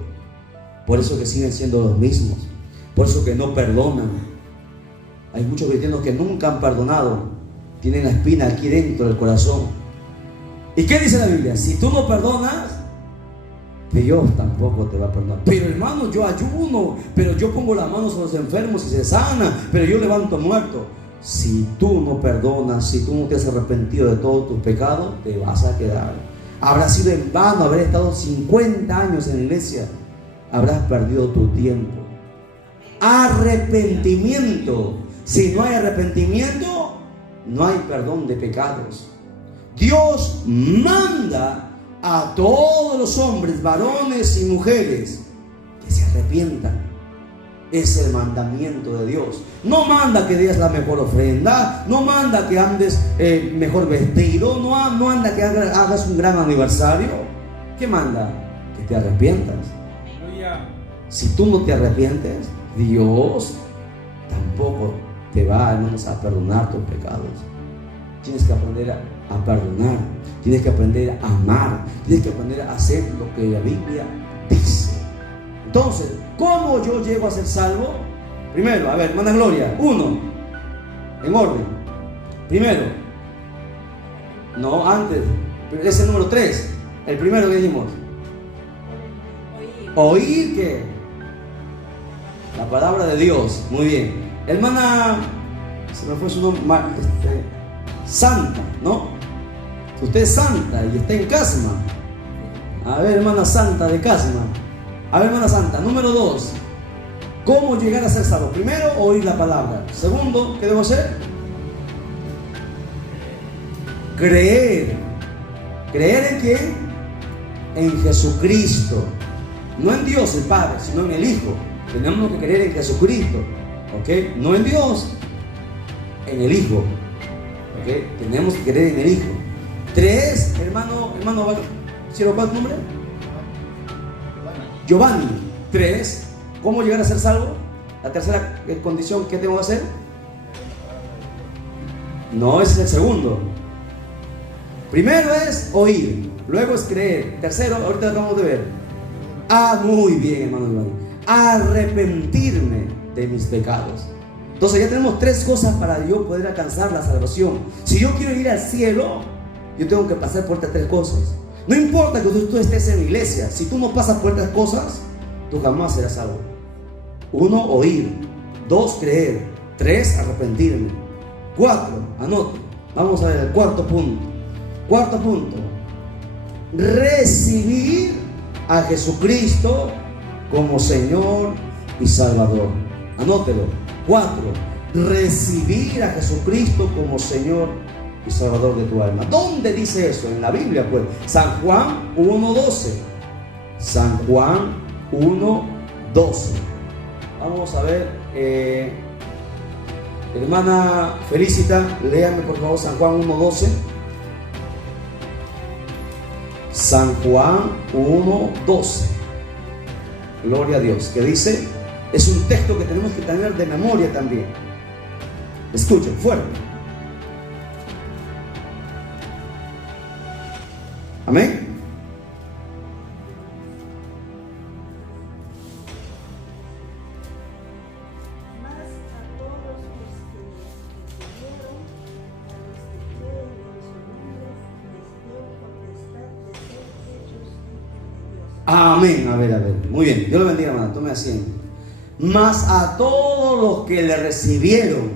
Por eso que siguen siendo los mismos. Por eso que no perdonan. Hay muchos cristianos que nunca han perdonado. Tienen la espina aquí dentro del corazón. ¿Y qué dice la Biblia? Si tú no perdonas, Dios tampoco te va a perdonar. Pero hermano, yo ayuno, pero yo pongo las manos a los enfermos y se sana, pero yo levanto muertos. Si tú no perdonas, si tú no te has arrepentido de todos tus pecados, te vas a quedar. Habrá sido en vano haber estado 50 años en la iglesia. Habrás perdido tu tiempo. Arrepentimiento. Si no hay arrepentimiento, no hay perdón de pecados. Dios manda a todos los hombres, varones y mujeres, que se arrepientan. Es el mandamiento de Dios. No manda que des la mejor ofrenda, no manda que andes mejor vestido, no manda que hagas un gran aniversario. ¿Qué manda? Que te arrepientas. Si tú no te arrepientes, Dios tampoco te va, hermanos, a perdonar tus pecados. Tienes que aprender a perdonar, tienes que aprender a amar, tienes que aprender a hacer lo que la Biblia dice. Entonces, ¿cómo yo llego a ser salvo? Primero, a ver, hermana Gloria, 1, en orden. Primero, no, antes, es el número 3, el primero que dijimos. Oír que la palabra de Dios. Muy bien. Hermana, se me fue su nombre, Santa, ¿no? Usted es santa y está en Casma. A ver, hermana Santa de Casma. A ver, hermana Santa, número 2. ¿Cómo llegar a ser salvo? Primero, oír la palabra. Segundo, ¿qué debo hacer? Creer. ¿Creer en quién? En Jesucristo. No en Dios el Padre, sino en el Hijo. Tenemos que creer en Jesucristo, ¿ok? No en Dios, en el Hijo, ¿ok? Tenemos que creer en el Hijo. 3, hermano, ¿sí lo cuál es tu nombre? Giovanni. 3, ¿cómo llegar a ser salvo? La tercera condición, ¿qué tengo que hacer? No, ese es el segundo. Primero es oír, luego es creer. Tercero, ahorita lo acabamos de ver. Muy bien, hermano Giovanni. Arrepentirme de mis pecados. Entonces ya tenemos 3 cosas para yo poder alcanzar la salvación. Si yo quiero ir al cielo, yo tengo que pasar por estas 3 cosas. No importa que tú estés en la iglesia, si tú no pasas por estas cosas, tú jamás serás salvo. 1, oír. 2, creer. 3, arrepentirme. 4, anote. Vamos a ver el cuarto punto. Cuarto punto, recibir a Jesucristo como Señor y Salvador. Anótelo. 4, recibir a Jesucristo como Señor y Salvador de tu alma. ¿Dónde dice eso? En la Biblia, pues. San Juan 1:12. San Juan 1:12. Vamos a ver, hermana Felicita, léame por favor San Juan 1:12. San Juan 1:12. Gloria a Dios. ¿Qué dice? Es un texto que tenemos que tener de memoria también. Escuchen, fuerte. Amén. Amén. A ver. Muy bien. Dios lo bendiga, hermano. Tome asiento. Mas a todos los que le recibieron,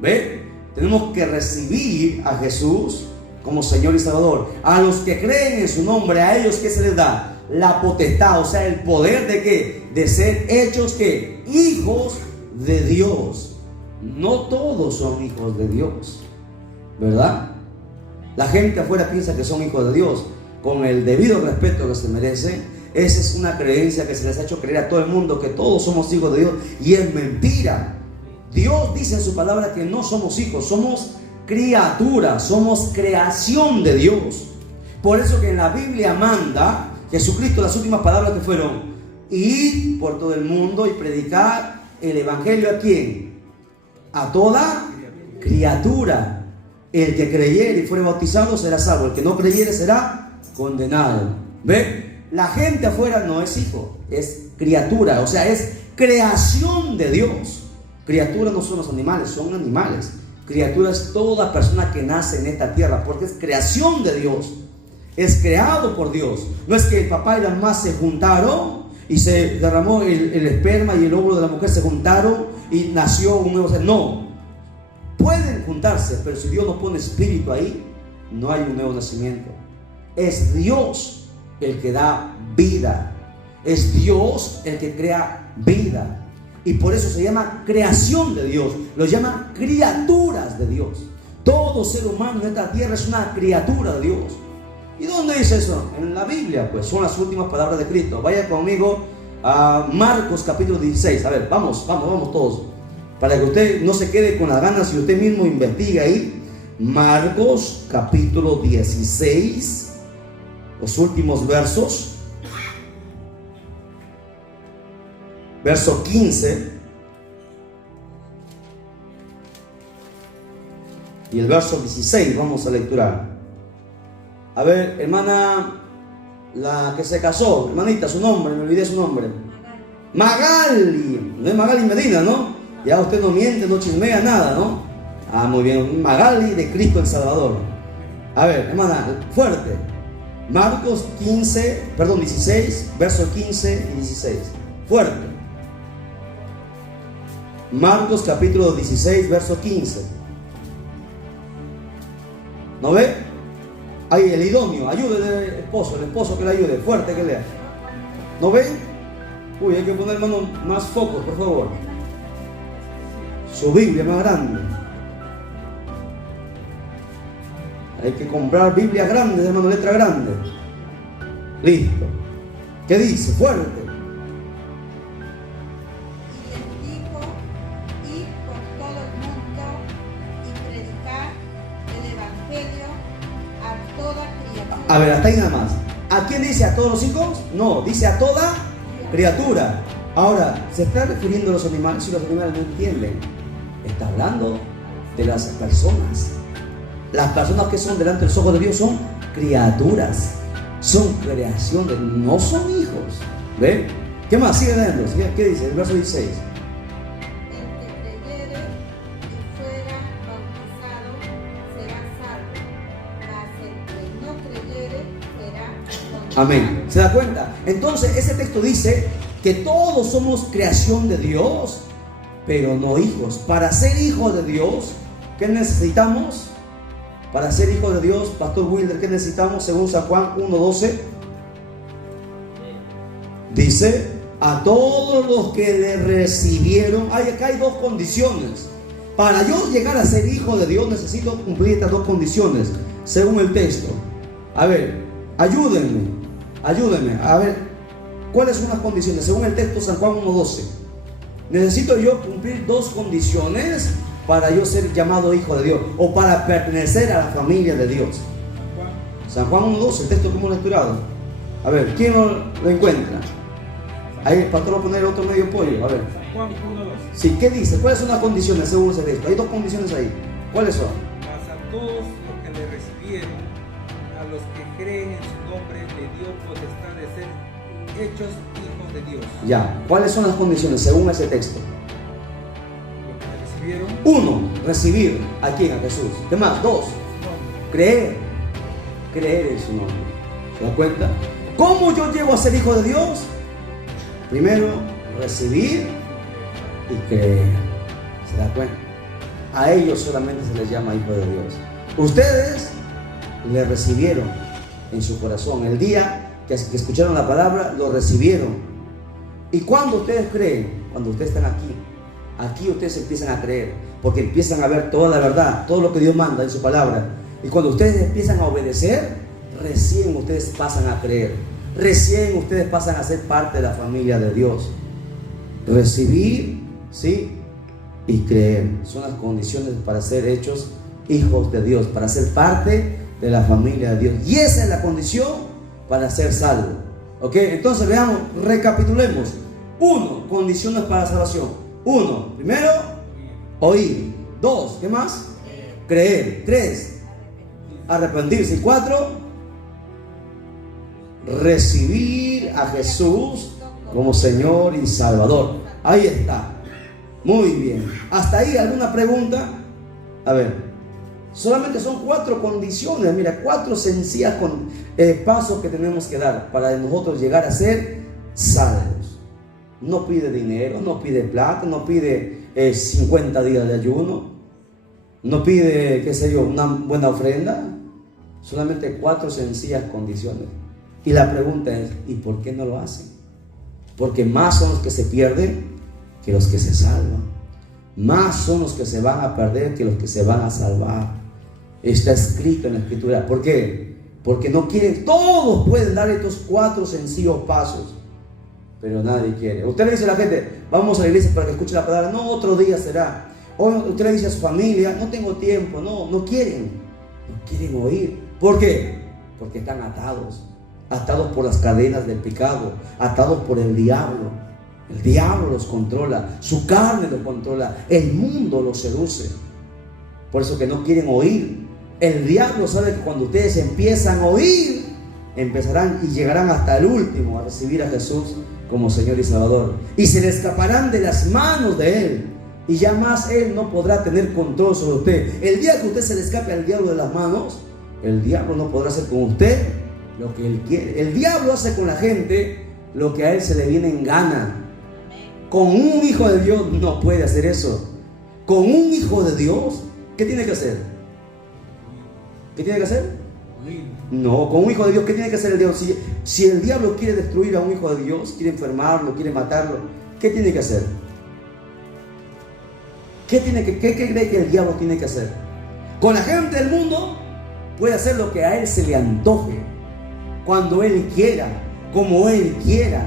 ¿ve? Tenemos que recibir a Jesús como Señor y Salvador. A los que creen en su nombre, a ellos, ¿qué se les da? La potestad, o sea, el poder de ¿qué? De ser hechos, ¿qué? Hijos de Dios. No todos son hijos de Dios, ¿verdad? La gente afuera piensa que son hijos de Dios, con el debido respeto que se merecen. Esa es una creencia que se les ha hecho creer a todo el mundo, que todos somos hijos de Dios, y es mentira. Dios dice en su palabra que no somos hijos, somos criaturas, somos creación de Dios. Por eso que en la Biblia manda Jesucristo, las últimas palabras que fueron: id por todo el mundo y predicar el evangelio. ¿A quién? A toda criatura. El que creyere y fuere bautizado será salvo, el que no creyere será condenado. ¿Ve? La gente afuera no es hijo, es criatura, o sea, es creación de Dios. Criaturas no son los animales, son animales. Criatura es toda persona que nace en esta tierra, porque es creación de Dios, es creado por Dios. No es que el papá y la mamá se juntaron y se derramó el esperma y el óvulo de la mujer se juntaron y nació un nuevo ser. No, pueden juntarse, pero si Dios no pone espíritu ahí, no hay un nuevo nacimiento. Es Dios el que da vida, es Dios el que crea vida, y por eso se llama creación de Dios, lo llama criaturas de Dios. Todo ser humano en esta tierra es una criatura de Dios. ¿Y dónde dice eso? En la Biblia, pues son las últimas palabras de Cristo. Vaya conmigo a Marcos capítulo 16. A ver, vamos todos, para que usted no se quede con las ganas y usted mismo investiga ahí. Marcos capítulo 16, los últimos versos, verso 15 y el verso 16 vamos a lecturar. A ver, hermana, la que se casó, hermanita, su nombre, me olvidé su nombre. Magali, no es Magali Medina, ¿no? Ya usted no miente, no chismea nada, ¿no? Ah, muy bien, Magali de Cristo el Salvador. A ver, hermana, fuerte. Marcos 16, versos 15 y 16. Fuerte. Marcos capítulo 16, verso 15. ¿No ve? Ahí el idóneo, ayúdele el esposo que le ayude, fuerte que lea. ¿No ve? Uy, hay que poner, hermano, más focos, por favor. Su Biblia más grande. Hay que comprar Biblias grandes, hermano, letra grande. Listo. ¿Qué dice? Fuerte. Y les dijo: id por todo el mundo y predicad el evangelio a toda criatura. A ver, hasta ahí nada más. ¿A quién dice? ¿A todos los hijos? No, dice a toda criatura. Ahora, ¿se está refiriendo a los animales? Si los animales no entienden, está hablando de las personas. Las personas que son delante de los ojos de Dios son criaturas, son creación de, no son hijos. ¿Ven? ¿Qué más? Sigue leyendo. ¿Qué dice? El verso 16. El que creyere y fuera bautizado será salvo, mas el que no creyere será condenado. Amén. ¿Se da cuenta? Entonces, ese texto dice que todos somos creación de Dios, pero no hijos. Para ser hijos de Dios, ¿qué necesitamos? Para ser hijos de Dios, Pastor Wilder, ¿qué necesitamos? Según San Juan 1:12, dice: a todos los que le recibieron. Acá hay dos condiciones. Para yo llegar a ser hijo de Dios, necesito cumplir estas dos condiciones, según el texto. A ver, ayúdenme. A ver, ¿cuáles son las condiciones? Según el texto San Juan 1:12, necesito yo cumplir dos condiciones para yo ser llamado hijo de Dios, o para pertenecer a la familia de Dios. San Juan 1:12, el texto que hemos lecturado. A ver, ¿quién lo encuentra? Ahí el pastor va a poner otro medio pollo. A ver. San Juan 1:12. Sí, ¿qué dice? ¿Cuáles son las condiciones según ese texto? Hay dos condiciones ahí. ¿Cuáles son? Mas a todos los que le recibieron, a los que creen en su nombre, le dio potestad de ser hechos hijos de Dios. Ya, ¿cuáles son las condiciones según ese texto? Los que le recibieron, Uno, recibir. ¿A quién? A Jesús. ¿Qué más? Dos, creer. Creer en su nombre. ¿Se da cuenta? ¿Cómo yo llego a ser hijo de Dios? Primero, recibir y creer. ¿Se da cuenta? A ellos solamente se les llama hijo de Dios. Ustedes le recibieron en su corazón. El día que escucharon la palabra, lo recibieron. ¿Y cuándo ustedes creen? Cuando ustedes están aquí. Aquí ustedes empiezan a creer, porque empiezan a ver toda la verdad, todo lo que Dios manda en su palabra. Y cuando ustedes empiezan a obedecer, recién ustedes pasan a creer. Recién ustedes pasan a ser parte de la familia de Dios. Recibir, ¿sí? Y creer son las condiciones para ser hechos hijos de Dios, para ser parte de la familia de Dios. Y esa es la condición para ser salvo. ¿Ok? Entonces veamos, recapitulemos. 1, condiciones para la salvación. 1, primero, oír. 2, ¿qué más? Creer. 3, arrepentirse. Y 4, recibir a Jesús como Señor y Salvador. Ahí está. Muy bien. ¿Hasta ahí alguna pregunta? A ver, solamente son 4 condiciones. Mira, 4 sencillas pasos que tenemos que dar para nosotros llegar a ser salvos. No pide dinero, no pide plata, no pide 50 días de ayuno, no pide, qué sé yo, una buena ofrenda. Solamente 4 sencillas condiciones. Y la pregunta es, ¿y por qué no lo hacen? Porque más son los que se pierden que los que se salvan. Más son los que se van a perder que los que se van a salvar. Está escrito en la Escritura. ¿Por qué? Porque no quieren. Todos pueden dar estos 4 sencillos pasos, pero nadie quiere. Usted le dice a la gente: vamos a la iglesia para que escuche la palabra. No, otro día será. O usted le dice a su familia: no tengo tiempo. No quieren. No quieren oír. ¿Por qué? Porque están atados por las cadenas del pecado, atados por el diablo. El diablo los controla, su carne los controla, el mundo los seduce. Por eso que no quieren oír. El diablo sabe que cuando ustedes empiezan a oír, empezarán y llegarán hasta el último a recibir a Jesús como Señor y Salvador. Y se le escaparán de las manos de Él. Y ya más Él no podrá tener control sobre usted. El día que usted se le escape al diablo de las manos, el diablo no podrá hacer con usted lo que Él quiere. El diablo hace con la gente lo que a Él se le viene en gana. Con un hijo de Dios no puede hacer eso. Con un hijo de Dios, ¿qué tiene que hacer? ¿Qué tiene que hacer? No, con un hijo de Dios, ¿qué tiene que hacer el diablo? Si el diablo quiere destruir a un hijo de Dios, quiere enfermarlo, quiere matarlo, ¿qué tiene que hacer? ¿Qué cree que el diablo tiene que hacer? Con la gente del mundo puede hacer lo que a él se le antoje, cuando él quiera, como él quiera.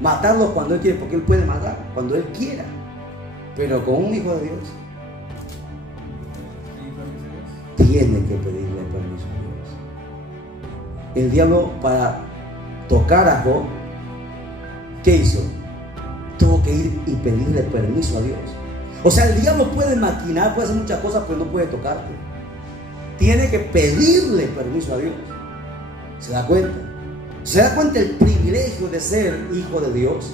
Matarlos cuando él quiere, porque él puede matar cuando él quiera. Pero con un hijo de Dios tiene que pedirle permiso a Dios. El diablo, para tocar a Job, ¿qué hizo? Tuvo que ir y pedirle permiso a Dios. O sea, el diablo puede maquinar, puede hacer muchas cosas, pero no puede tocarte. Tiene que pedirle permiso a Dios. ¿Se da cuenta? ¿Se da cuenta el privilegio de ser hijo de Dios?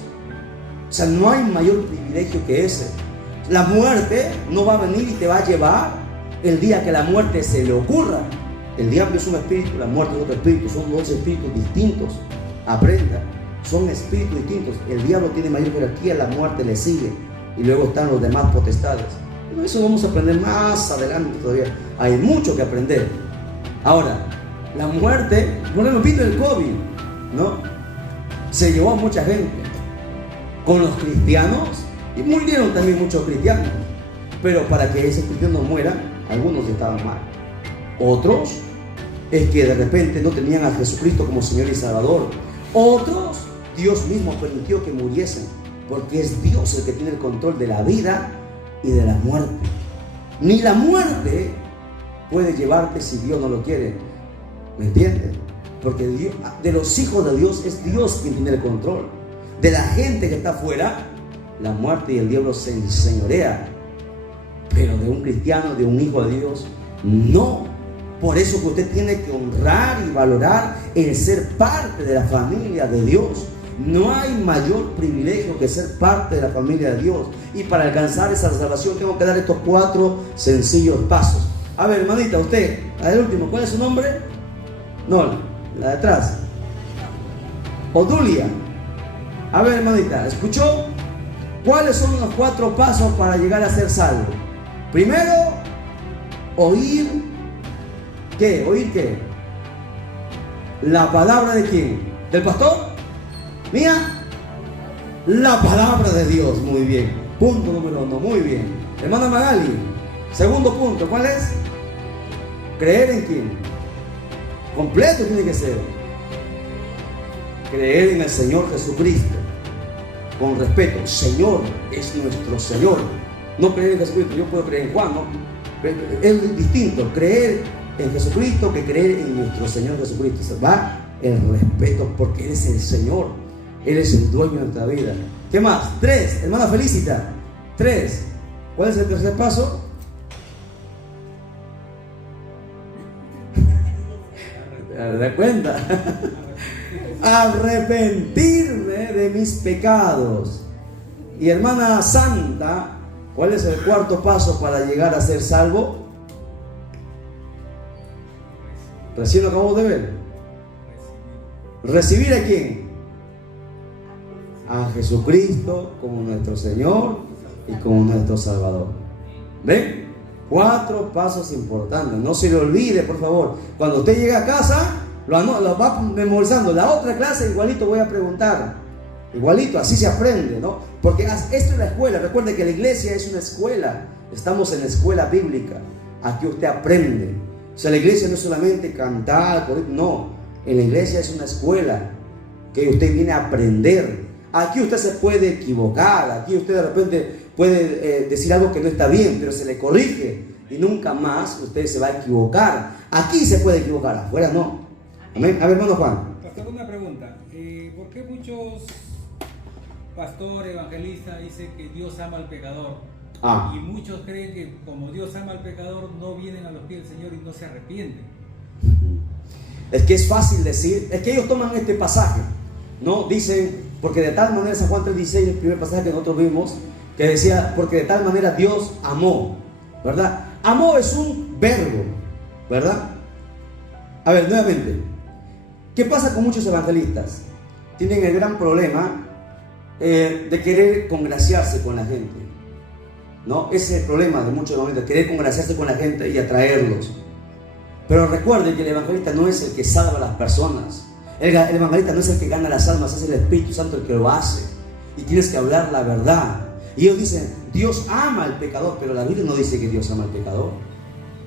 O sea, no hay mayor privilegio que ese. La muerte no va a venir y te va a llevar el día que la muerte se le ocurra. El diablo es un espíritu, la muerte es otro espíritu, son dos espíritus distintos. Aprenda, son espíritus distintos. El diablo tiene mayor jerarquía, la muerte le sigue. Y luego están los demás potestades. Pero eso vamos a aprender más adelante todavía. Hay mucho que aprender. Ahora, la muerte, por ejemplo, vino el COVID, ¿no? Se llevó a mucha gente. Con los cristianos, y murieron también muchos cristianos. Pero para que esos cristianos mueran, algunos estaban mal. Otros es que de repente no tenían a Jesucristo como Señor y Salvador. Otros, Dios mismo permitió que muriesen, porque es Dios el que tiene el control de la vida y de la muerte. Ni la muerte puede llevarte si Dios no lo quiere. ¿Me entiendes? Porque Dios, de los hijos de Dios, es Dios quien tiene el control. De la gente que está afuera, la muerte y el diablo se enseñorea. Pero de un cristiano, de un hijo de Dios, no. Por eso que usted tiene que honrar y valorar el ser parte de la familia de Dios. No hay mayor privilegio que ser parte de la familia de Dios. Y para alcanzar esa salvación tengo que dar estos 4 sencillos pasos. A ver, hermanita, usted, la del último, ¿cuál es su nombre? No, la de atrás. Odulia. A ver, hermanita, ¿escuchó? ¿Cuáles son los 4 pasos para llegar a ser salvo? Primero, oír. ¿Qué? ¿Oír qué? ¿La palabra de quién? ¿Del pastor? ¿Mía? La palabra de Dios. Muy bien. Punto número 1. Muy bien. Hermana Magali, segundo punto, ¿cuál es? ¿Creer en quién? Completo tiene que ser. Creer en el Señor Jesucristo. Con respeto. Señor es nuestro Señor. No creer en Jesucristo. Yo puedo creer en Juan, ¿no? Es distinto. Creer en Jesucristo que creer en nuestro Señor Jesucristo. Va el respeto, porque Él es el Señor. Él es el dueño de nuestra vida. ¿Qué más? 3. Hermana Felicita. 3. ¿Cuál es el tercer paso? ¿Te das cuenta? Arrepentirme de mis pecados. Y hermana Santa, ¿cuál es el 4.º paso para llegar a ser salvo? Recién lo acabamos de ver. ¿Recibir a quién? A Jesucristo como nuestro Señor y como nuestro Salvador. ¿Ven? 4 pasos importantes. No se le olvide, por favor. Cuando usted llegue a casa, lo va memorizando. La otra clase igualito voy a preguntar. Igualito, así se aprende, ¿no? Porque esto es la escuela. Recuerde que la iglesia es una escuela. Estamos en la escuela bíblica. Aquí usted aprende. O sea, la iglesia no es solamente cantar, no. En la iglesia es una escuela que usted viene a aprender. Aquí usted se puede equivocar. Aquí usted de repente puede decir algo que no está bien, pero se le corrige. Y nunca más usted se va a equivocar. Aquí se puede equivocar, afuera no. Amén. A ver, hermano Juan. Pastor, una pregunta. ¿Por qué muchos pastores, evangelistas dicen que Dios ama al pecador? Y muchos creen que como Dios ama al pecador, no vienen a los pies del Señor y no se arrepienten. Es que es fácil decir, es que ellos toman este pasaje, ¿no? Dicen, porque de tal manera, San Juan 3:16, el primer pasaje que nosotros vimos, que decía, porque de tal manera Dios amó, ¿verdad? Amó es un verbo, ¿verdad? A ver, nuevamente, ¿qué pasa con muchos evangelistas? Tienen el gran problema de querer congraciarse con la gente, ¿no? Ese es el problema de muchos evangelistas, querer congraciarse con la gente y atraerlos. Pero recuerden que el evangelista no es el que salva a las personas. El evangelista no es el que gana las almas, es el Espíritu Santo el que lo hace. Y tienes que hablar la verdad. Y ellos dicen, Dios ama al pecador, pero la Biblia no dice que Dios ama al pecador.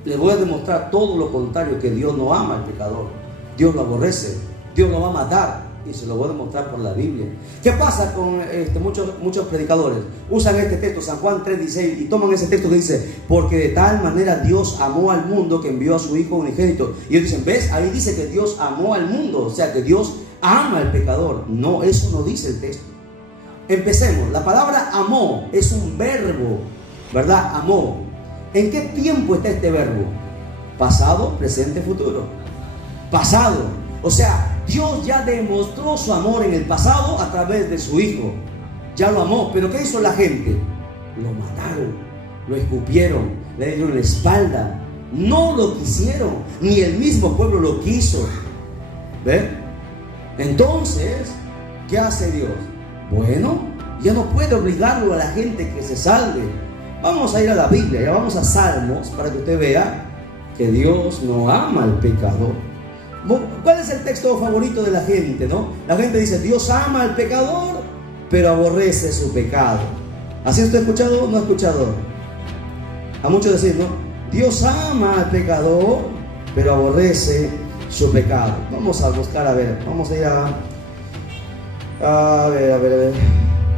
Les voy a demostrar todo lo contrario, que Dios no ama al pecador. Dios lo aborrece, Dios lo va a matar. Y se lo voy a demostrar por la Biblia. ¿Qué pasa con muchos predicadores? Usan este texto, San Juan 3:16, y toman ese texto que dice, porque de tal manera Dios amó al mundo que envió a su Hijo unigénito. Y ellos dicen, ¿ves? Ahí dice que Dios amó al mundo, o sea que Dios ama al pecador. No, eso no dice el texto. Empecemos. La palabra amó es un verbo, ¿verdad? Amó. ¿En qué tiempo está este verbo? Pasado, presente, futuro. Pasado. O sea, Dios ya demostró su amor en el pasado a través de su Hijo. Ya lo amó. ¿Pero qué hizo la gente? Lo mataron, lo escupieron, le dieron la espalda. No lo quisieron, ni el mismo pueblo lo quiso. ¿Ve? Entonces, ¿qué hace Dios? Bueno, ya no puede obligarlo a la gente que se salve. Vamos a ir a la Biblia, ya vamos a Salmos para que usted vea que Dios no ama al pecador. ¿Cuál es el texto favorito de la gente, no? La gente dice, Dios ama al pecador, pero aborrece su pecado. ¿Así usted ha escuchado o no ha escuchado? A muchos decir, ¿no? Dios ama al pecador, pero aborrece su pecado. Vamos a buscar, a ver, vamos a ir a ver.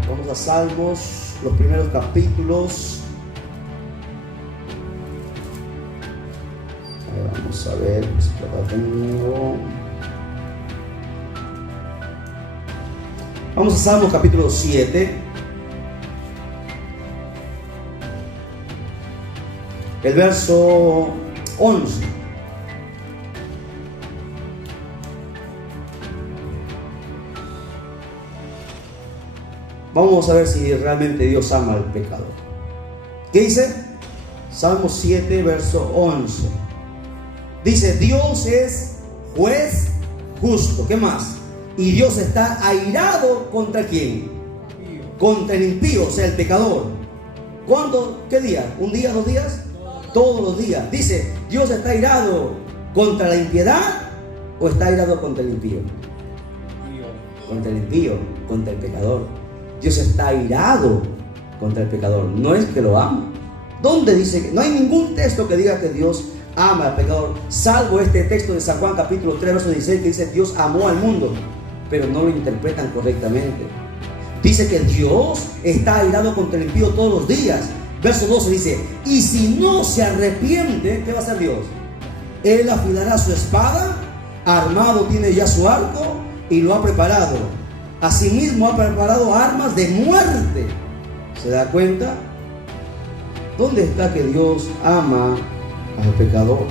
Vamos a Salmos, los primeros capítulos. Vamos a ver, si acá tengo. Vamos a Salmos capítulo 7. El verso 11. Vamos a ver si realmente Dios ama al pecador. ¿Qué dice? Salmos 7, verso 11. Dice, Dios es juez justo. ¿Qué más? Y Dios está airado ¿contra quién? Contra el impío, o sea, el pecador. ¿Cuándo? ¿Qué día? ¿Un día, 2 días? Todos los días. Dice, Dios está airado contra la impiedad o está airado contra el impío. Contra el impío, contra el pecador. Dios está airado contra el pecador. No es que lo ama. ¿Dónde dice? No hay ningún texto que diga que Dios ama al pecador, salvo este texto de San Juan capítulo 3 verso 16 que dice Dios amó al mundo, pero no lo interpretan correctamente. Dice que Dios está airado contra el impío todos los días. Verso 12 dice, y si no se arrepiente, ¿qué va a hacer Dios? Él afilará su espada, armado tiene ya su arco y lo ha preparado. Asimismo ha preparado armas de muerte. ¿Se da cuenta? ¿Dónde está que Dios ama al pecador?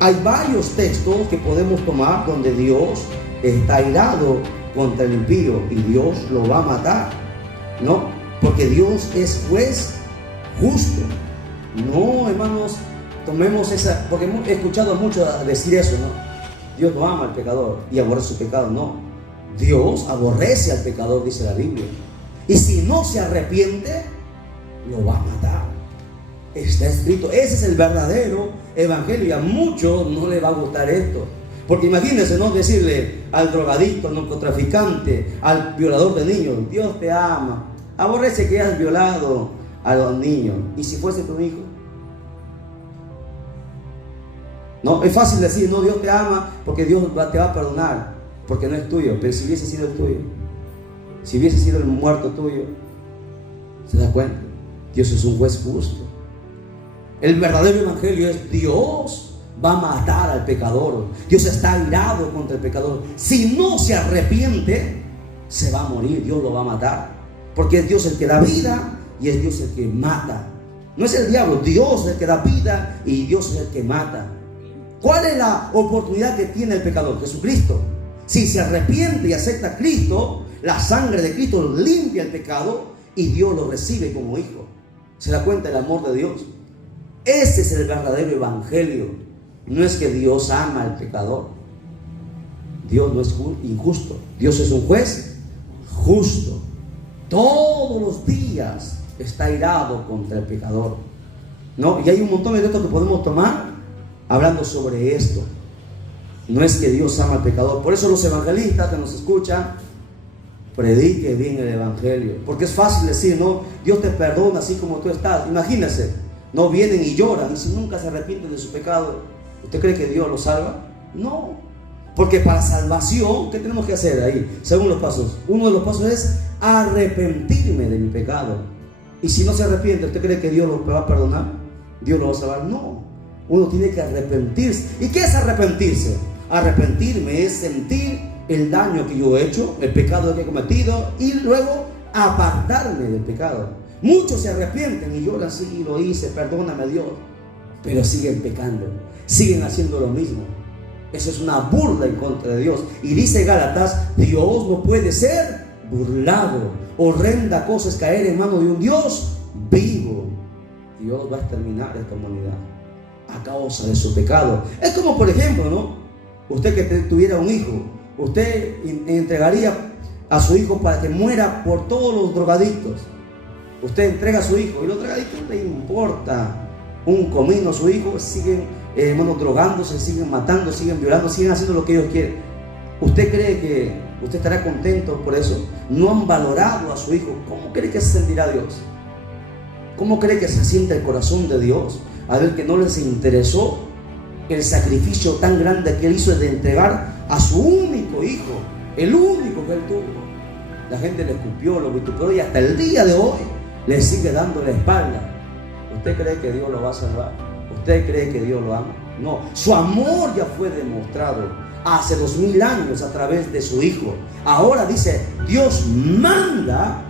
Hay varios textos que podemos tomar donde Dios está airado contra el impío y Dios lo va a matar, ¿no? Porque Dios es juez justo. No, hermanos, tomemos esa, porque hemos escuchado mucho decir eso, ¿no? Dios no ama al pecador y aborrece su pecado. No, Dios aborrece al pecador, dice la Biblia, y si no se arrepiente lo va a matar. Está escrito. Ese es el verdadero evangelio y a muchos no les va a gustar esto, porque imagínense, ¿no? Decirle al drogadicto, al narcotraficante, al violador de niños, Dios te ama, aborrece que hayas violado a los niños. ¿Y si fuese tu hijo? No, es fácil decir, no, Dios te ama porque Dios te va a perdonar, porque no es tuyo. Pero si hubiese sido el tuyo, si hubiese sido el muerto tuyo, ¿se da cuenta? Dios es un juez justo. El verdadero evangelio es Dios va a matar al pecador. Dios está airado contra el pecador. Si no se arrepiente, se va a morir. Dios lo va a matar, porque es Dios el que da vida y es Dios el que mata. No es el diablo, Dios es el que da vida y Dios es el que mata. ¿Cuál es la oportunidad que tiene el pecador? Jesucristo. Si se arrepiente y acepta a Cristo, la sangre de Cristo limpia el pecado y Dios lo recibe como hijo. Se da cuenta del amor de Dios. Ese es el verdadero evangelio. No es que Dios ama al pecador. Dios no es injusto. Dios es un juez justo. Todos los días está irado contra el pecador, ¿no? Y hay un montón de datos que podemos tomar hablando sobre esto. No es que Dios ama al pecador. Por eso los evangelistas que nos escuchan, predique bien el evangelio. Porque es fácil decir, no, Dios te perdona así como tú estás. Imagínense, no vienen y lloran y si nunca se arrepienten de su pecado, ¿usted cree que Dios los salva? No. Porque para salvación, ¿qué tenemos que hacer ahí? Según los pasos. Uno de los pasos es arrepentirme de mi pecado. Y si no se arrepiente, ¿usted cree que Dios lo va a perdonar? ¿Dios lo va a salvar? No. Uno tiene que arrepentirse. ¿Y qué es arrepentirse? Arrepentirme es sentir el daño que yo he hecho, el pecado que he cometido, y luego apartarme del pecado. Muchos se arrepienten y lloran, sí, lo hice, perdóname Dios, pero siguen pecando, siguen haciendo lo mismo. Eso es una burla en contra de Dios. Y dice Gálatas, Dios no puede ser burlado. Horrenda cosa es caer en manos de un Dios vivo. Dios va a exterminar esta humanidad a causa de su pecado. Es como, por ejemplo, ¿no? Usted que tuviera un hijo, usted entregaría a su hijo para que muera por todos los drogadictos. Usted entrega a su hijo y los drogadictos no le importa un comino a su hijo, siguen drogándose, siguen matando, siguen violando, siguen haciendo lo que ellos quieren. ¿Usted cree que usted estará contento por eso? No han valorado a su hijo. ¿Cómo cree que se sentirá Dios? ¿Cómo cree que se siente el corazón de Dios a ver que no les interesó el sacrificio tan grande que él hizo de entregar a su único hijo, el único que él tuvo? La gente le escupió, lo vituperó y hasta el día de hoy le sigue dando la espalda. ¿Usted cree que Dios lo va a salvar? ¿Usted cree que Dios lo ama? No, su amor ya fue demostrado hace 2000 años a través de su hijo. Ahora dice, Dios manda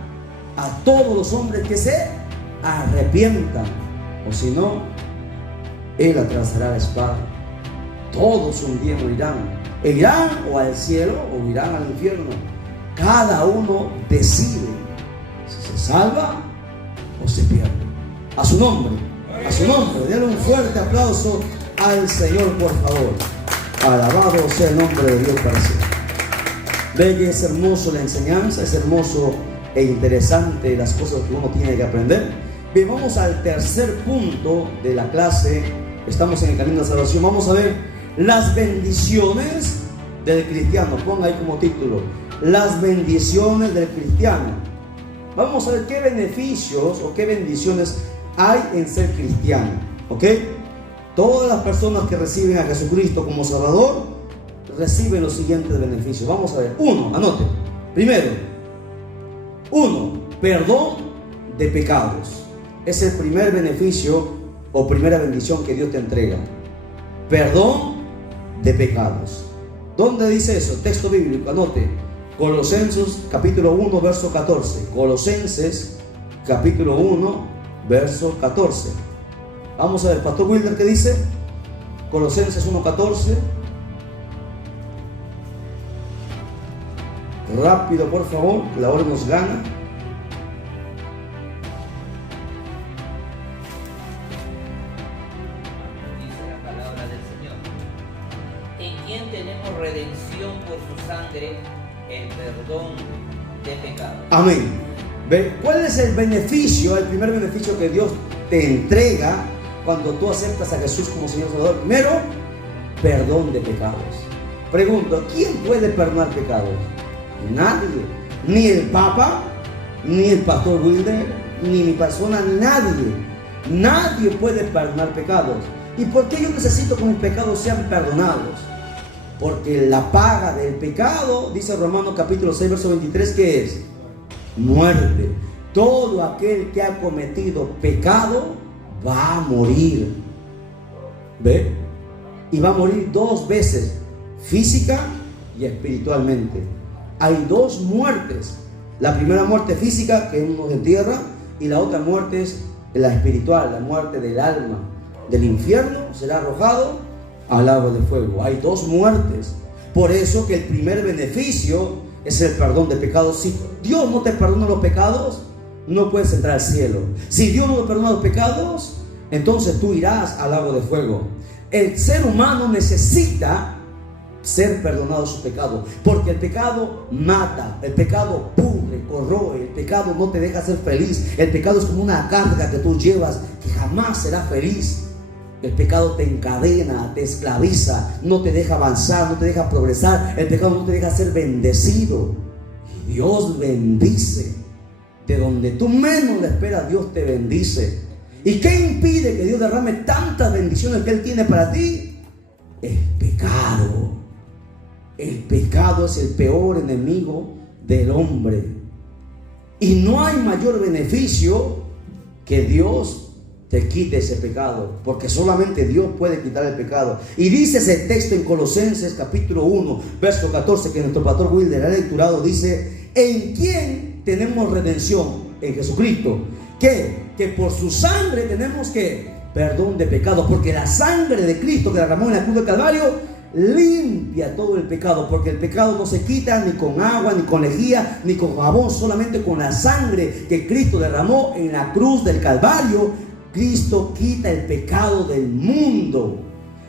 a todos los hombres que se arrepientan, o si no, Él atravesará la espada. Todos un día morirán, irán o al cielo o irán al infierno. Cada uno decide si se salva o se pierde. A su nombre, denle un fuerte aplauso al Señor, por favor. Alabado sea el nombre de Dios para siempre. Ve que es hermoso la enseñanza, es hermoso e interesante las cosas que uno tiene que aprender. Bien, vamos al tercer punto de la clase. Estamos en el camino de la salvación. Vamos a ver las bendiciones del cristiano. Ponga ahí como título, las bendiciones del cristiano. Vamos a ver qué beneficios o qué bendiciones hay en ser cristiano. ¿Ok? Todas las personas que reciben a Jesucristo como Salvador reciben los siguientes beneficios. Vamos a ver. Uno, anote. Primero, perdón de pecados. Es el primer beneficio o primera bendición que Dios te entrega. Perdón de pecados. ¿Dónde dice eso? Texto bíblico, anote. Colosenses capítulo 1, verso 14. Colosenses capítulo 1, verso 14. Vamos a ver, Pastor Wilder, ¿qué dice? Colosenses 1:14. Rápido, por favor, que la hora nos gana. Dice la palabra del Señor: en quien tenemos redención por su sangre, el perdón de pecados. Amén. ¿Ve? ¿Cuál es el beneficio, el primer beneficio que Dios te entrega cuando tú aceptas a Jesús como Señor Salvador? Primero, perdón de pecados. Pregunto, ¿quién puede perdonar pecados? Nadie. Ni el Papa, ni el Pastor Wilder, ni mi persona, nadie. Nadie puede perdonar pecados. ¿Y por qué yo necesito que mis pecados sean perdonados? Porque la paga del pecado, dice Romanos capítulo 6, verso 23, ¿qué es? Muerte. Todo aquel que ha cometido pecado va a morir. ¿Ve? Y va a morir dos veces, física y espiritualmente. Hay dos muertes. La primera muerte física, que uno se entierra, y la otra muerte es la espiritual, la muerte del alma. Del infierno será arrojado al lago de fuego. Hay dos muertes. Por eso que el primer beneficio es el perdón de pecados. Si Dios no te perdona los pecados, no puedes entrar al cielo. Si Dios no te perdona los pecados, entonces tú irás al lago de fuego. El ser humano necesita ser perdonado de sus pecados, porque el pecado mata, el pecado pudre, corroe, el pecado no te deja ser feliz. El pecado es como una carga que tú llevas que jamás será feliz. El pecado te encadena, te esclaviza, no te deja avanzar, no te deja progresar. El pecado no te deja ser bendecido. Y Dios bendice. De donde tú menos le esperas, Dios te bendice. ¿Y qué impide que Dios derrame tantas bendiciones que Él tiene para ti? El pecado. El pecado es el peor enemigo del hombre. Y no hay mayor beneficio que Dios te quite ese pecado, porque solamente Dios puede quitar el pecado. Y dice ese texto en Colosenses capítulo 1 verso 14, que nuestro pastor Wilder ha lecturado. Dice: ¿en quién tenemos redención? En Jesucristo. Que por su sangre tenemos que perdón de pecados, porque la sangre de Cristo que derramó en la cruz del Calvario limpia todo el pecado, porque el pecado no se quita ni con agua, ni con lejía, ni con jabón, solamente con la sangre que Cristo derramó en la cruz del Calvario. Cristo quita el pecado del mundo,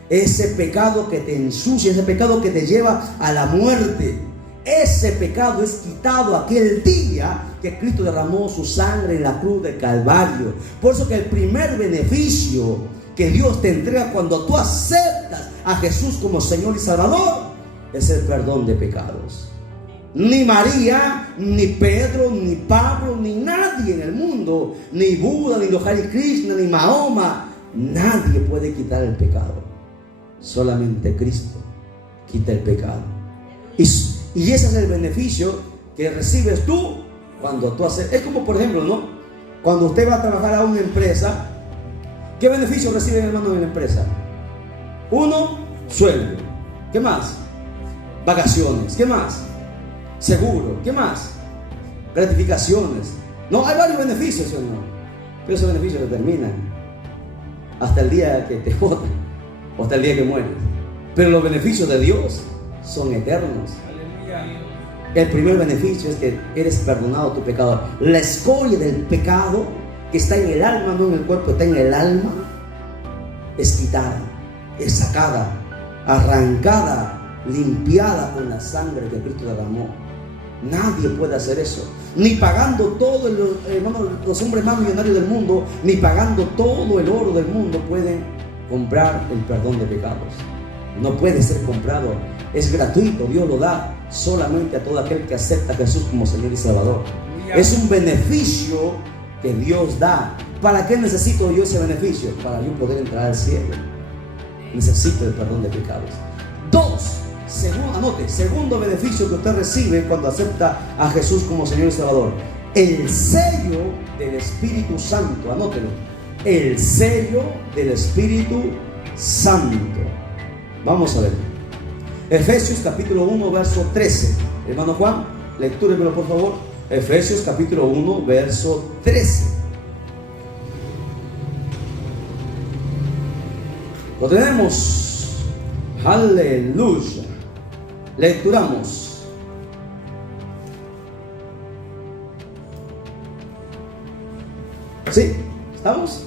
ese pecado que te ensucia, ese pecado que te lleva a la muerte. Ese pecado es quitado aquel día que Cristo derramó su sangre en la cruz del Calvario. Por eso que el primer beneficio que Dios te entrega cuando tú aceptas a Jesús como Señor y Salvador es el perdón de pecados. Ni María, ni Pedro, ni Pablo, ni nadie en el mundo, ni Buda, ni Hare Krishna, ni Mahoma, nadie puede quitar el pecado. Solamente Cristo quita el pecado. Y ese es el beneficio que recibes tú cuando tú haces. Es como, por ejemplo, ¿no? Cuando usted va a trabajar a una empresa, ¿qué beneficio recibe el hermano de la empresa? Uno, sueldo. ¿Qué más? Vacaciones. ¿Qué más? Seguro. ¿Qué más? Gratificaciones. No, hay varios beneficios, ¿o no? Pero esos beneficios no terminan hasta el día que te jodan o hasta el día que mueres. Pero los beneficios de Dios son eternos. Aleluya. El primer beneficio es que eres perdonado tu pecado. La escoria del pecado que está en el alma, no en el cuerpo, está en el alma, es quitada, es sacada, arrancada, limpiada con la sangre que Cristo derramó. Nadie puede hacer eso, ni pagando todo los hombres más millonarios del mundo, ni pagando todo el oro del mundo pueden comprar el perdón de pecados. No puede ser comprado, es gratuito. Dios lo da solamente a todo aquel que acepta a Jesús como Señor y Salvador. Es un beneficio que Dios da. ¿Para qué necesito yo ese beneficio? Para yo poder entrar al cielo. Necesito el perdón de pecados. Segundo beneficio que usted recibe cuando acepta a Jesús como Señor y Salvador: el sello del Espíritu Santo. Anótelo: el sello del Espíritu Santo. Vamos a ver Efesios capítulo 1 verso 13. Hermano Juan, lectúremelo por favor. Efesios capítulo 1 verso 13. Lo tenemos. Aleluya. Lecturamos. ¿Sí? ¿Estamos?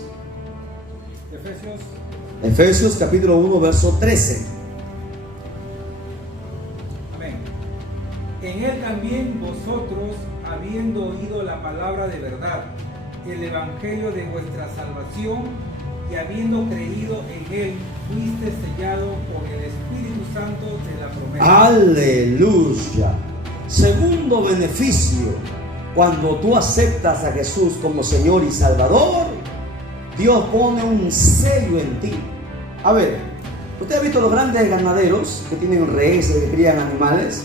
Efesios capítulo 1 verso 13. Amén. En él también vosotros, habiendo oído la palabra de verdad, el evangelio de vuestra salvación, y habiendo creído en él, fuiste sellado por el Espíritu Santo de la promesa. Aleluya. Segundo beneficio: cuando tú aceptas a Jesús como Señor y Salvador, Dios pone un sello en ti. A ver, ¿usted ha visto los grandes ganaderos que tienen reses, que crían animales?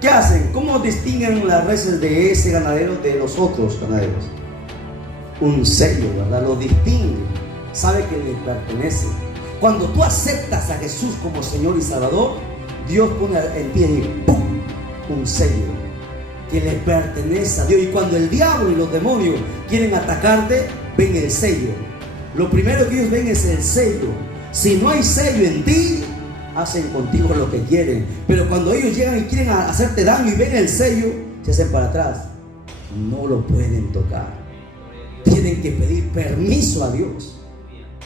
¿Qué hacen? ¿Cómo distinguen las reses de ese ganadero de los otros ganaderos? Un sello, ¿verdad? Lo distingue. Sabe que le pertenece. Cuando tú aceptas a Jesús como Señor y Salvador, Dios pone en ti ¡pum!, un sello. que le pertenece a Dios. Y cuando el diablo y los demonios quieren atacarte, ven el sello. Lo primero que ellos ven es el sello. Si no hay sello en ti, hacen contigo lo que quieren. Pero cuando ellos llegan y quieren hacerte daño y ven el sello, se hacen para atrás. No lo pueden tocar. Tienen que pedir permiso a Dios.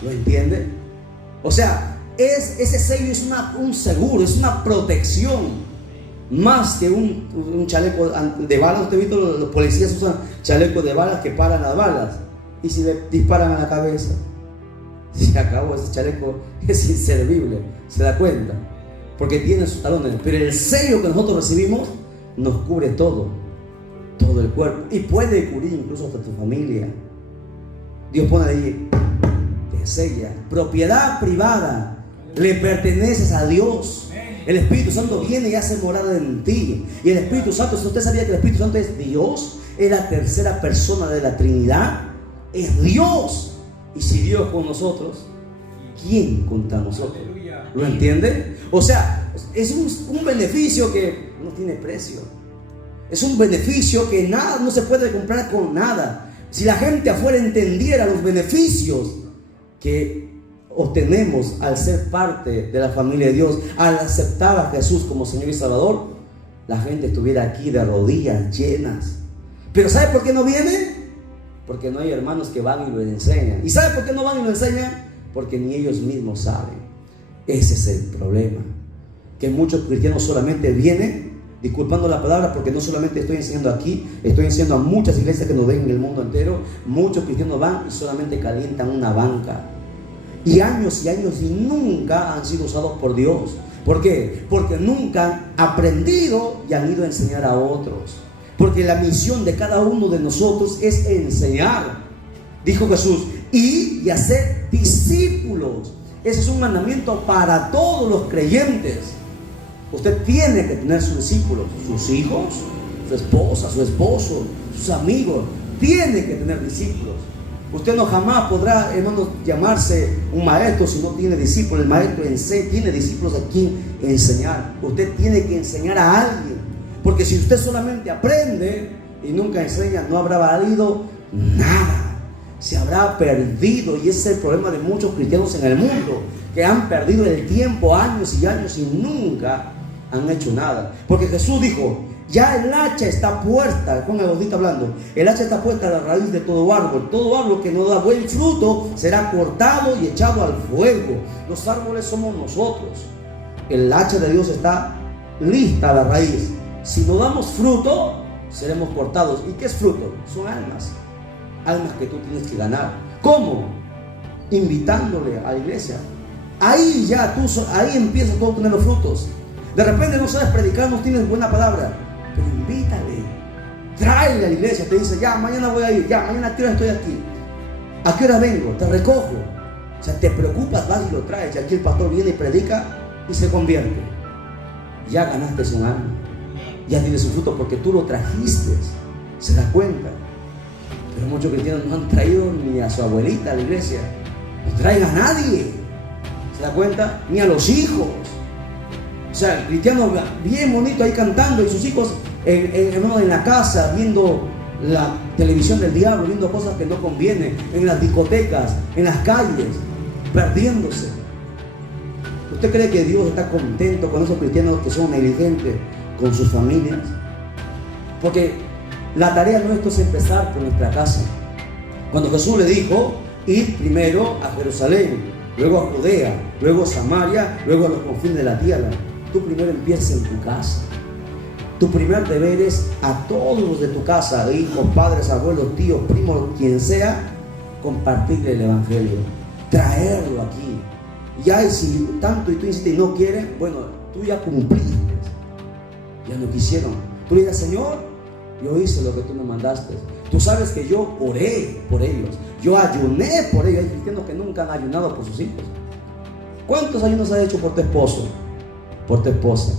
¿Lo entienden? O sea, ese sello es un seguro, es una protección. Más que un chaleco de balas. ¿Usted ha visto? Los policías usan chalecos de balas que paran las balas. Y si le disparan a la cabeza, se acabó. Ese chaleco es inservible. ¿Se da cuenta? Porque tiene sus talones. Pero el sello que nosotros recibimos nos cubre todo el cuerpo. Y puede cubrir incluso hasta tu familia. Dios pone ahí, te sella. Propiedad privada. Le perteneces a Dios. El Espíritu Santo viene y hace morada en ti. Y el Espíritu Santo, si usted sabía que el Espíritu Santo es Dios, es la tercera persona de la Trinidad, es Dios. Y si Dios con nosotros, ¿quién contra nosotros? ¿Lo entiende? O sea, es un beneficio que no tiene precio. Es un beneficio que nada, no se puede comprar con nada. Si la gente afuera entendiera los beneficios que obtenemos al ser parte de la familia de Dios, al aceptar a Jesús como Señor y Salvador, la gente estuviera aquí de rodillas llenas. Pero ¿sabe por qué no viene? Porque no hay hermanos que van y lo enseñan. ¿Y sabe por qué no van y lo enseñan? Porque ni ellos mismos saben. Ese es el problema, que muchos cristianos solamente vienen, disculpando la palabra, porque no solamente estoy enseñando aquí, estoy enseñando a muchas iglesias que nos ven en el mundo entero. Muchos cristianos van y solamente calientan una banca. Y años y nunca han sido usados por Dios. ¿Por qué? Porque nunca han aprendido y han ido a enseñar a otros. Porque la misión de cada uno de nosotros es enseñar. Dijo Jesús, ir y hacer discípulos. Ese es un mandamiento para todos los creyentes. Usted tiene que tener sus discípulos, sus hijos, su esposa, su esposo, sus amigos. Tiene que tener discípulos. Usted no jamás podrá, hermano, llamarse un maestro si no tiene discípulos. El maestro tiene discípulos a quien enseñar. Usted tiene que enseñar a alguien. Porque si usted solamente aprende y nunca enseña, no habrá valido nada. Se habrá perdido. Y ese es el problema de muchos cristianos en el mundo, que han perdido el tiempo años y años y nunca han hecho nada. Porque Jesús dijo, ya el hacha está puesta, con el Bautista hablando, el hacha está puesta a la raíz de todo árbol que no da buen fruto será cortado y echado al fuego. Los árboles somos nosotros. El hacha de Dios está lista a la raíz. Si no damos fruto, seremos cortados. ¿Y qué es fruto? Son almas que tú tienes que ganar. ¿Cómo? Invitándole a la iglesia. Ahí empiezas tú a obtener los frutos. De repente no sabes predicar, no tienes buena palabra, pero invítale, tráele a la iglesia. Te dice, ya mañana voy a ir, ya mañana a qué hora estoy aquí, a qué hora vengo, te recojo. O sea, te preocupas, vas y lo traes. Y aquí el pastor viene y predica y se convierte. Ya ganaste su alma, ya tienes su fruto porque tú lo trajiste. ¿Se da cuenta? Pero muchos cristianos no han traído ni a su abuelita a la iglesia, no traen a nadie. ¿Se da cuenta? Ni a los hijos. O sea, el cristiano bien bonito ahí cantando y sus hijos en la casa viendo la televisión del diablo, viendo cosas que no convienen, en las discotecas, en las calles, perdiéndose. ¿Usted cree que Dios está contento con esos cristianos que son negligentes con sus familias? Porque la tarea nuestra es empezar por nuestra casa. Cuando Jesús le dijo, id primero a Jerusalén, luego a Judea, luego a Samaria, luego a los confines de la tierra. Tú primero empiezas en tu casa. Tu primer deber es a todos los de tu casa, hijos, padres, abuelos, tíos, primos, quien sea, compartirle el evangelio, traerlo aquí. Ya, y si tanto y tú insistes y no quieren, bueno, tú ya cumpliste. Ya no quisieron. Tú le dices, Señor, yo hice lo que tú me mandaste. Tú sabes que yo oré por ellos, yo ayuné por ellos. Hay cristianos que nunca han ayunado por sus hijos. ¿Cuántos ayunos has hecho por tu esposo, por tu esposa,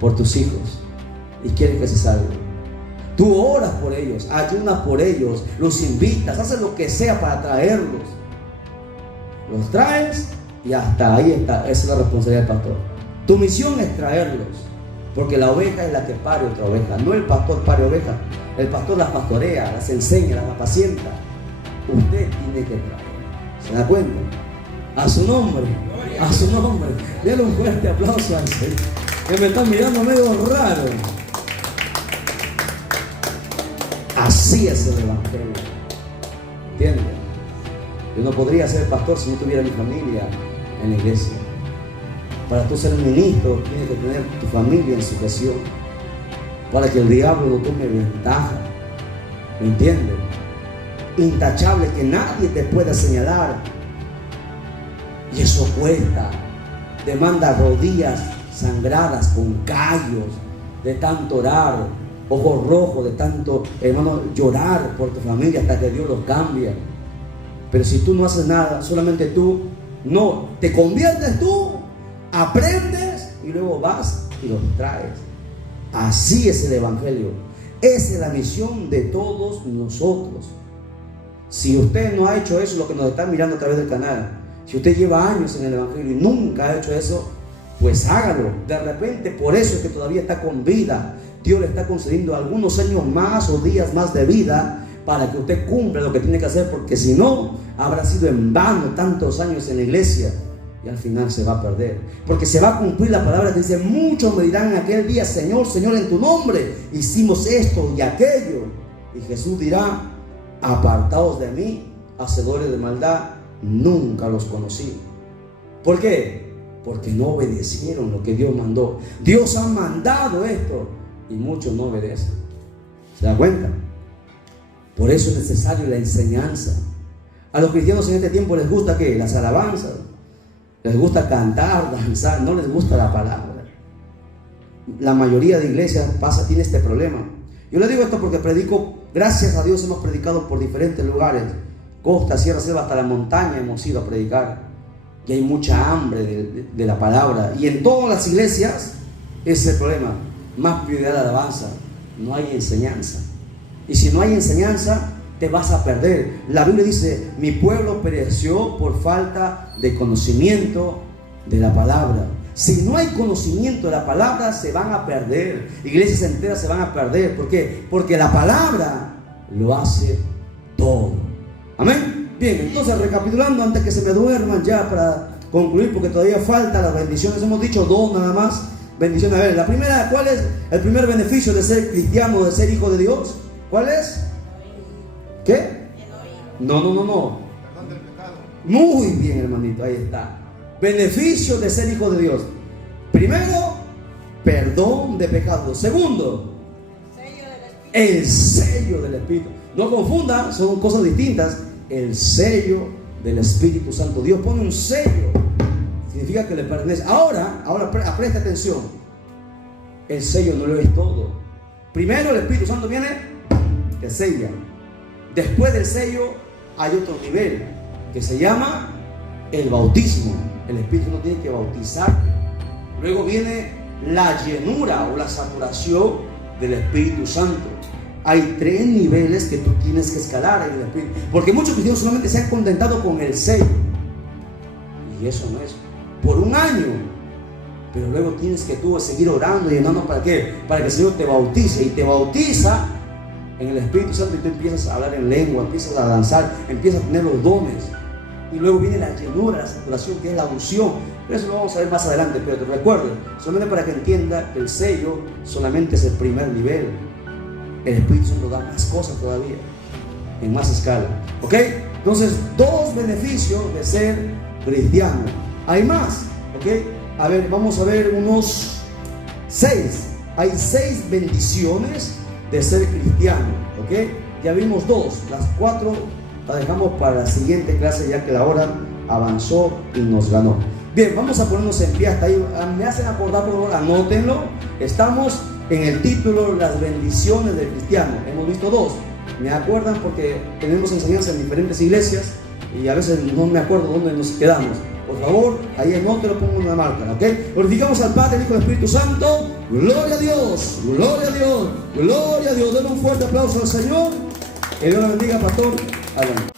por tus hijos? Y quieres que se salven. Tú oras por ellos, ayunas por ellos, los invitas, haces lo que sea para traerlos. Los traes y hasta ahí está. Esa es la responsabilidad del pastor. Tu misión es traerlos. Porque la oveja es la que pare otra oveja. No el pastor pare ovejas. El pastor las pastorea, las enseña, las apacienta. Usted tiene que traer. ¿Se da cuenta? A su nombre. A su nombre. Denle un fuerte aplauso al Señor. Que me están mirando medio raro. Así es el evangelio. ¿Entienden? Yo no podría ser pastor si no tuviera mi familia en la iglesia. Para tú ser un ministro, tienes que tener tu familia en sujeción. Para que el diablo no tome ventaja. ¿Me entiendes? Intachable, que nadie te pueda señalar. Y eso cuesta. Demanda rodillas sangradas con callos de tanto orar, ojos rojos de tanto, hermano, llorar por tu familia hasta que Dios los cambia. Pero si tú no haces nada, solamente tú no te conviertes, tú aprendes y luego vas y los traes. Así es el evangelio. Esa es la misión de todos nosotros. Si usted no ha hecho eso, lo que nos está mirando a través del canal, si usted lleva años en el evangelio y nunca ha hecho eso, pues hágalo. De repente, por eso es que todavía está con vida. Dios le está concediendo algunos años más o días más de vida para que usted cumpla lo que tiene que hacer, porque si no, habrá sido en vano tantos años en la iglesia y al final se va a perder. Porque se va a cumplir la palabra que dice: muchos me dirán en aquel día, Señor, Señor, en tu nombre hicimos esto y aquello. Y Jesús dirá: apartaos de mí, hacedores de maldad, nunca los conocí. ¿Por qué? Porque no obedecieron lo que Dios mandó. Dios ha mandado esto y muchos no obedecen. ¿Se da cuenta? Por eso es necesario la enseñanza. A los cristianos en este tiempo les gusta ¿qué? Las alabanzas. Les gusta cantar, danzar, no les gusta la palabra. La mayoría de iglesias tiene este problema. Yo le digo esto porque predico, gracias a Dios hemos predicado por diferentes lugares. Costa, sierra, selva, hasta la montaña hemos ido a predicar. Y hay mucha hambre de la palabra. Y en todas las iglesias ese es el problema. Más prioridad de alabanza. No hay enseñanza. Y si no hay enseñanza, te vas a perder. La Biblia dice: mi pueblo pereció por falta de conocimiento de la palabra. Si no hay conocimiento de la palabra, se van a perder. Iglesias enteras se van a perder. ¿Por qué? Porque la palabra lo hace todo. Amén. Bien, entonces recapitulando, antes que se me duerman ya para concluir, porque todavía falta las bendiciones. Hemos dicho dos nada más bendiciones. A ver, la primera, ¿cuál es el primer beneficio de ser cristiano, de ser hijo de Dios? ¿Cuál es? ¿Qué? No. Perdón del pecado. Muy bien, hermanito, ahí está. Beneficio de ser hijo de Dios. Primero, perdón de pecados. Segundo, el sello del Espíritu. No confundan, son cosas distintas. El sello del Espíritu Santo. Dios pone un sello, significa que le pertenece. Ahora presta atención. El sello no lo es todo. Primero el Espíritu Santo viene, te sella. Después del sello hay otro nivel que se llama el bautismo. El Espíritu Santo tiene que bautizar. Luego viene la llenura o la saturación del Espíritu Santo. Hay 3 niveles que tú tienes que escalar en el Espíritu. Porque muchos cristianos solamente se han contentado con el sello. Y eso no es. Por un año. Pero luego tienes que tú seguir orando y llenando. ¿Para qué? Para que el Señor te bautice. Y te bautiza en el Espíritu Santo. Y tú empiezas a hablar en lengua, empiezas a danzar, empiezas a tener los dones. Y luego viene la llenura, la saturación, que es la unción. Pero eso lo vamos a ver más adelante. Pero te recuerdo, solamente para que entienda, el sello solamente es el primer nivel. El Espíritu Santo da más cosas todavía, en más escala. ¿Ok? Entonces, 2 beneficios de ser cristiano. Hay más. ¿Ok? A ver, vamos a ver unos 6. Hay 6 bendiciones de ser cristiano. ¿Ok? Ya vimos 2. Las 4 las dejamos para la siguiente clase, ya que la hora avanzó y nos ganó. Bien, vamos a ponernos en pie hasta ahí. Me hacen acordar, por favor, anótenlo. Estamos en el título, las bendiciones del cristiano. Hemos visto 2. Me acuerdan porque tenemos enseñanza en diferentes iglesias y a veces no me acuerdo dónde nos quedamos. Por favor, ahí anótenlo, pongo una marca, ¿ok? Glorificamos al Padre, al Hijo y al Espíritu Santo. Gloria a Dios, gloria a Dios, gloria a Dios. Denle un fuerte aplauso al Señor. Que Dios lo bendiga, pastor. Adelante.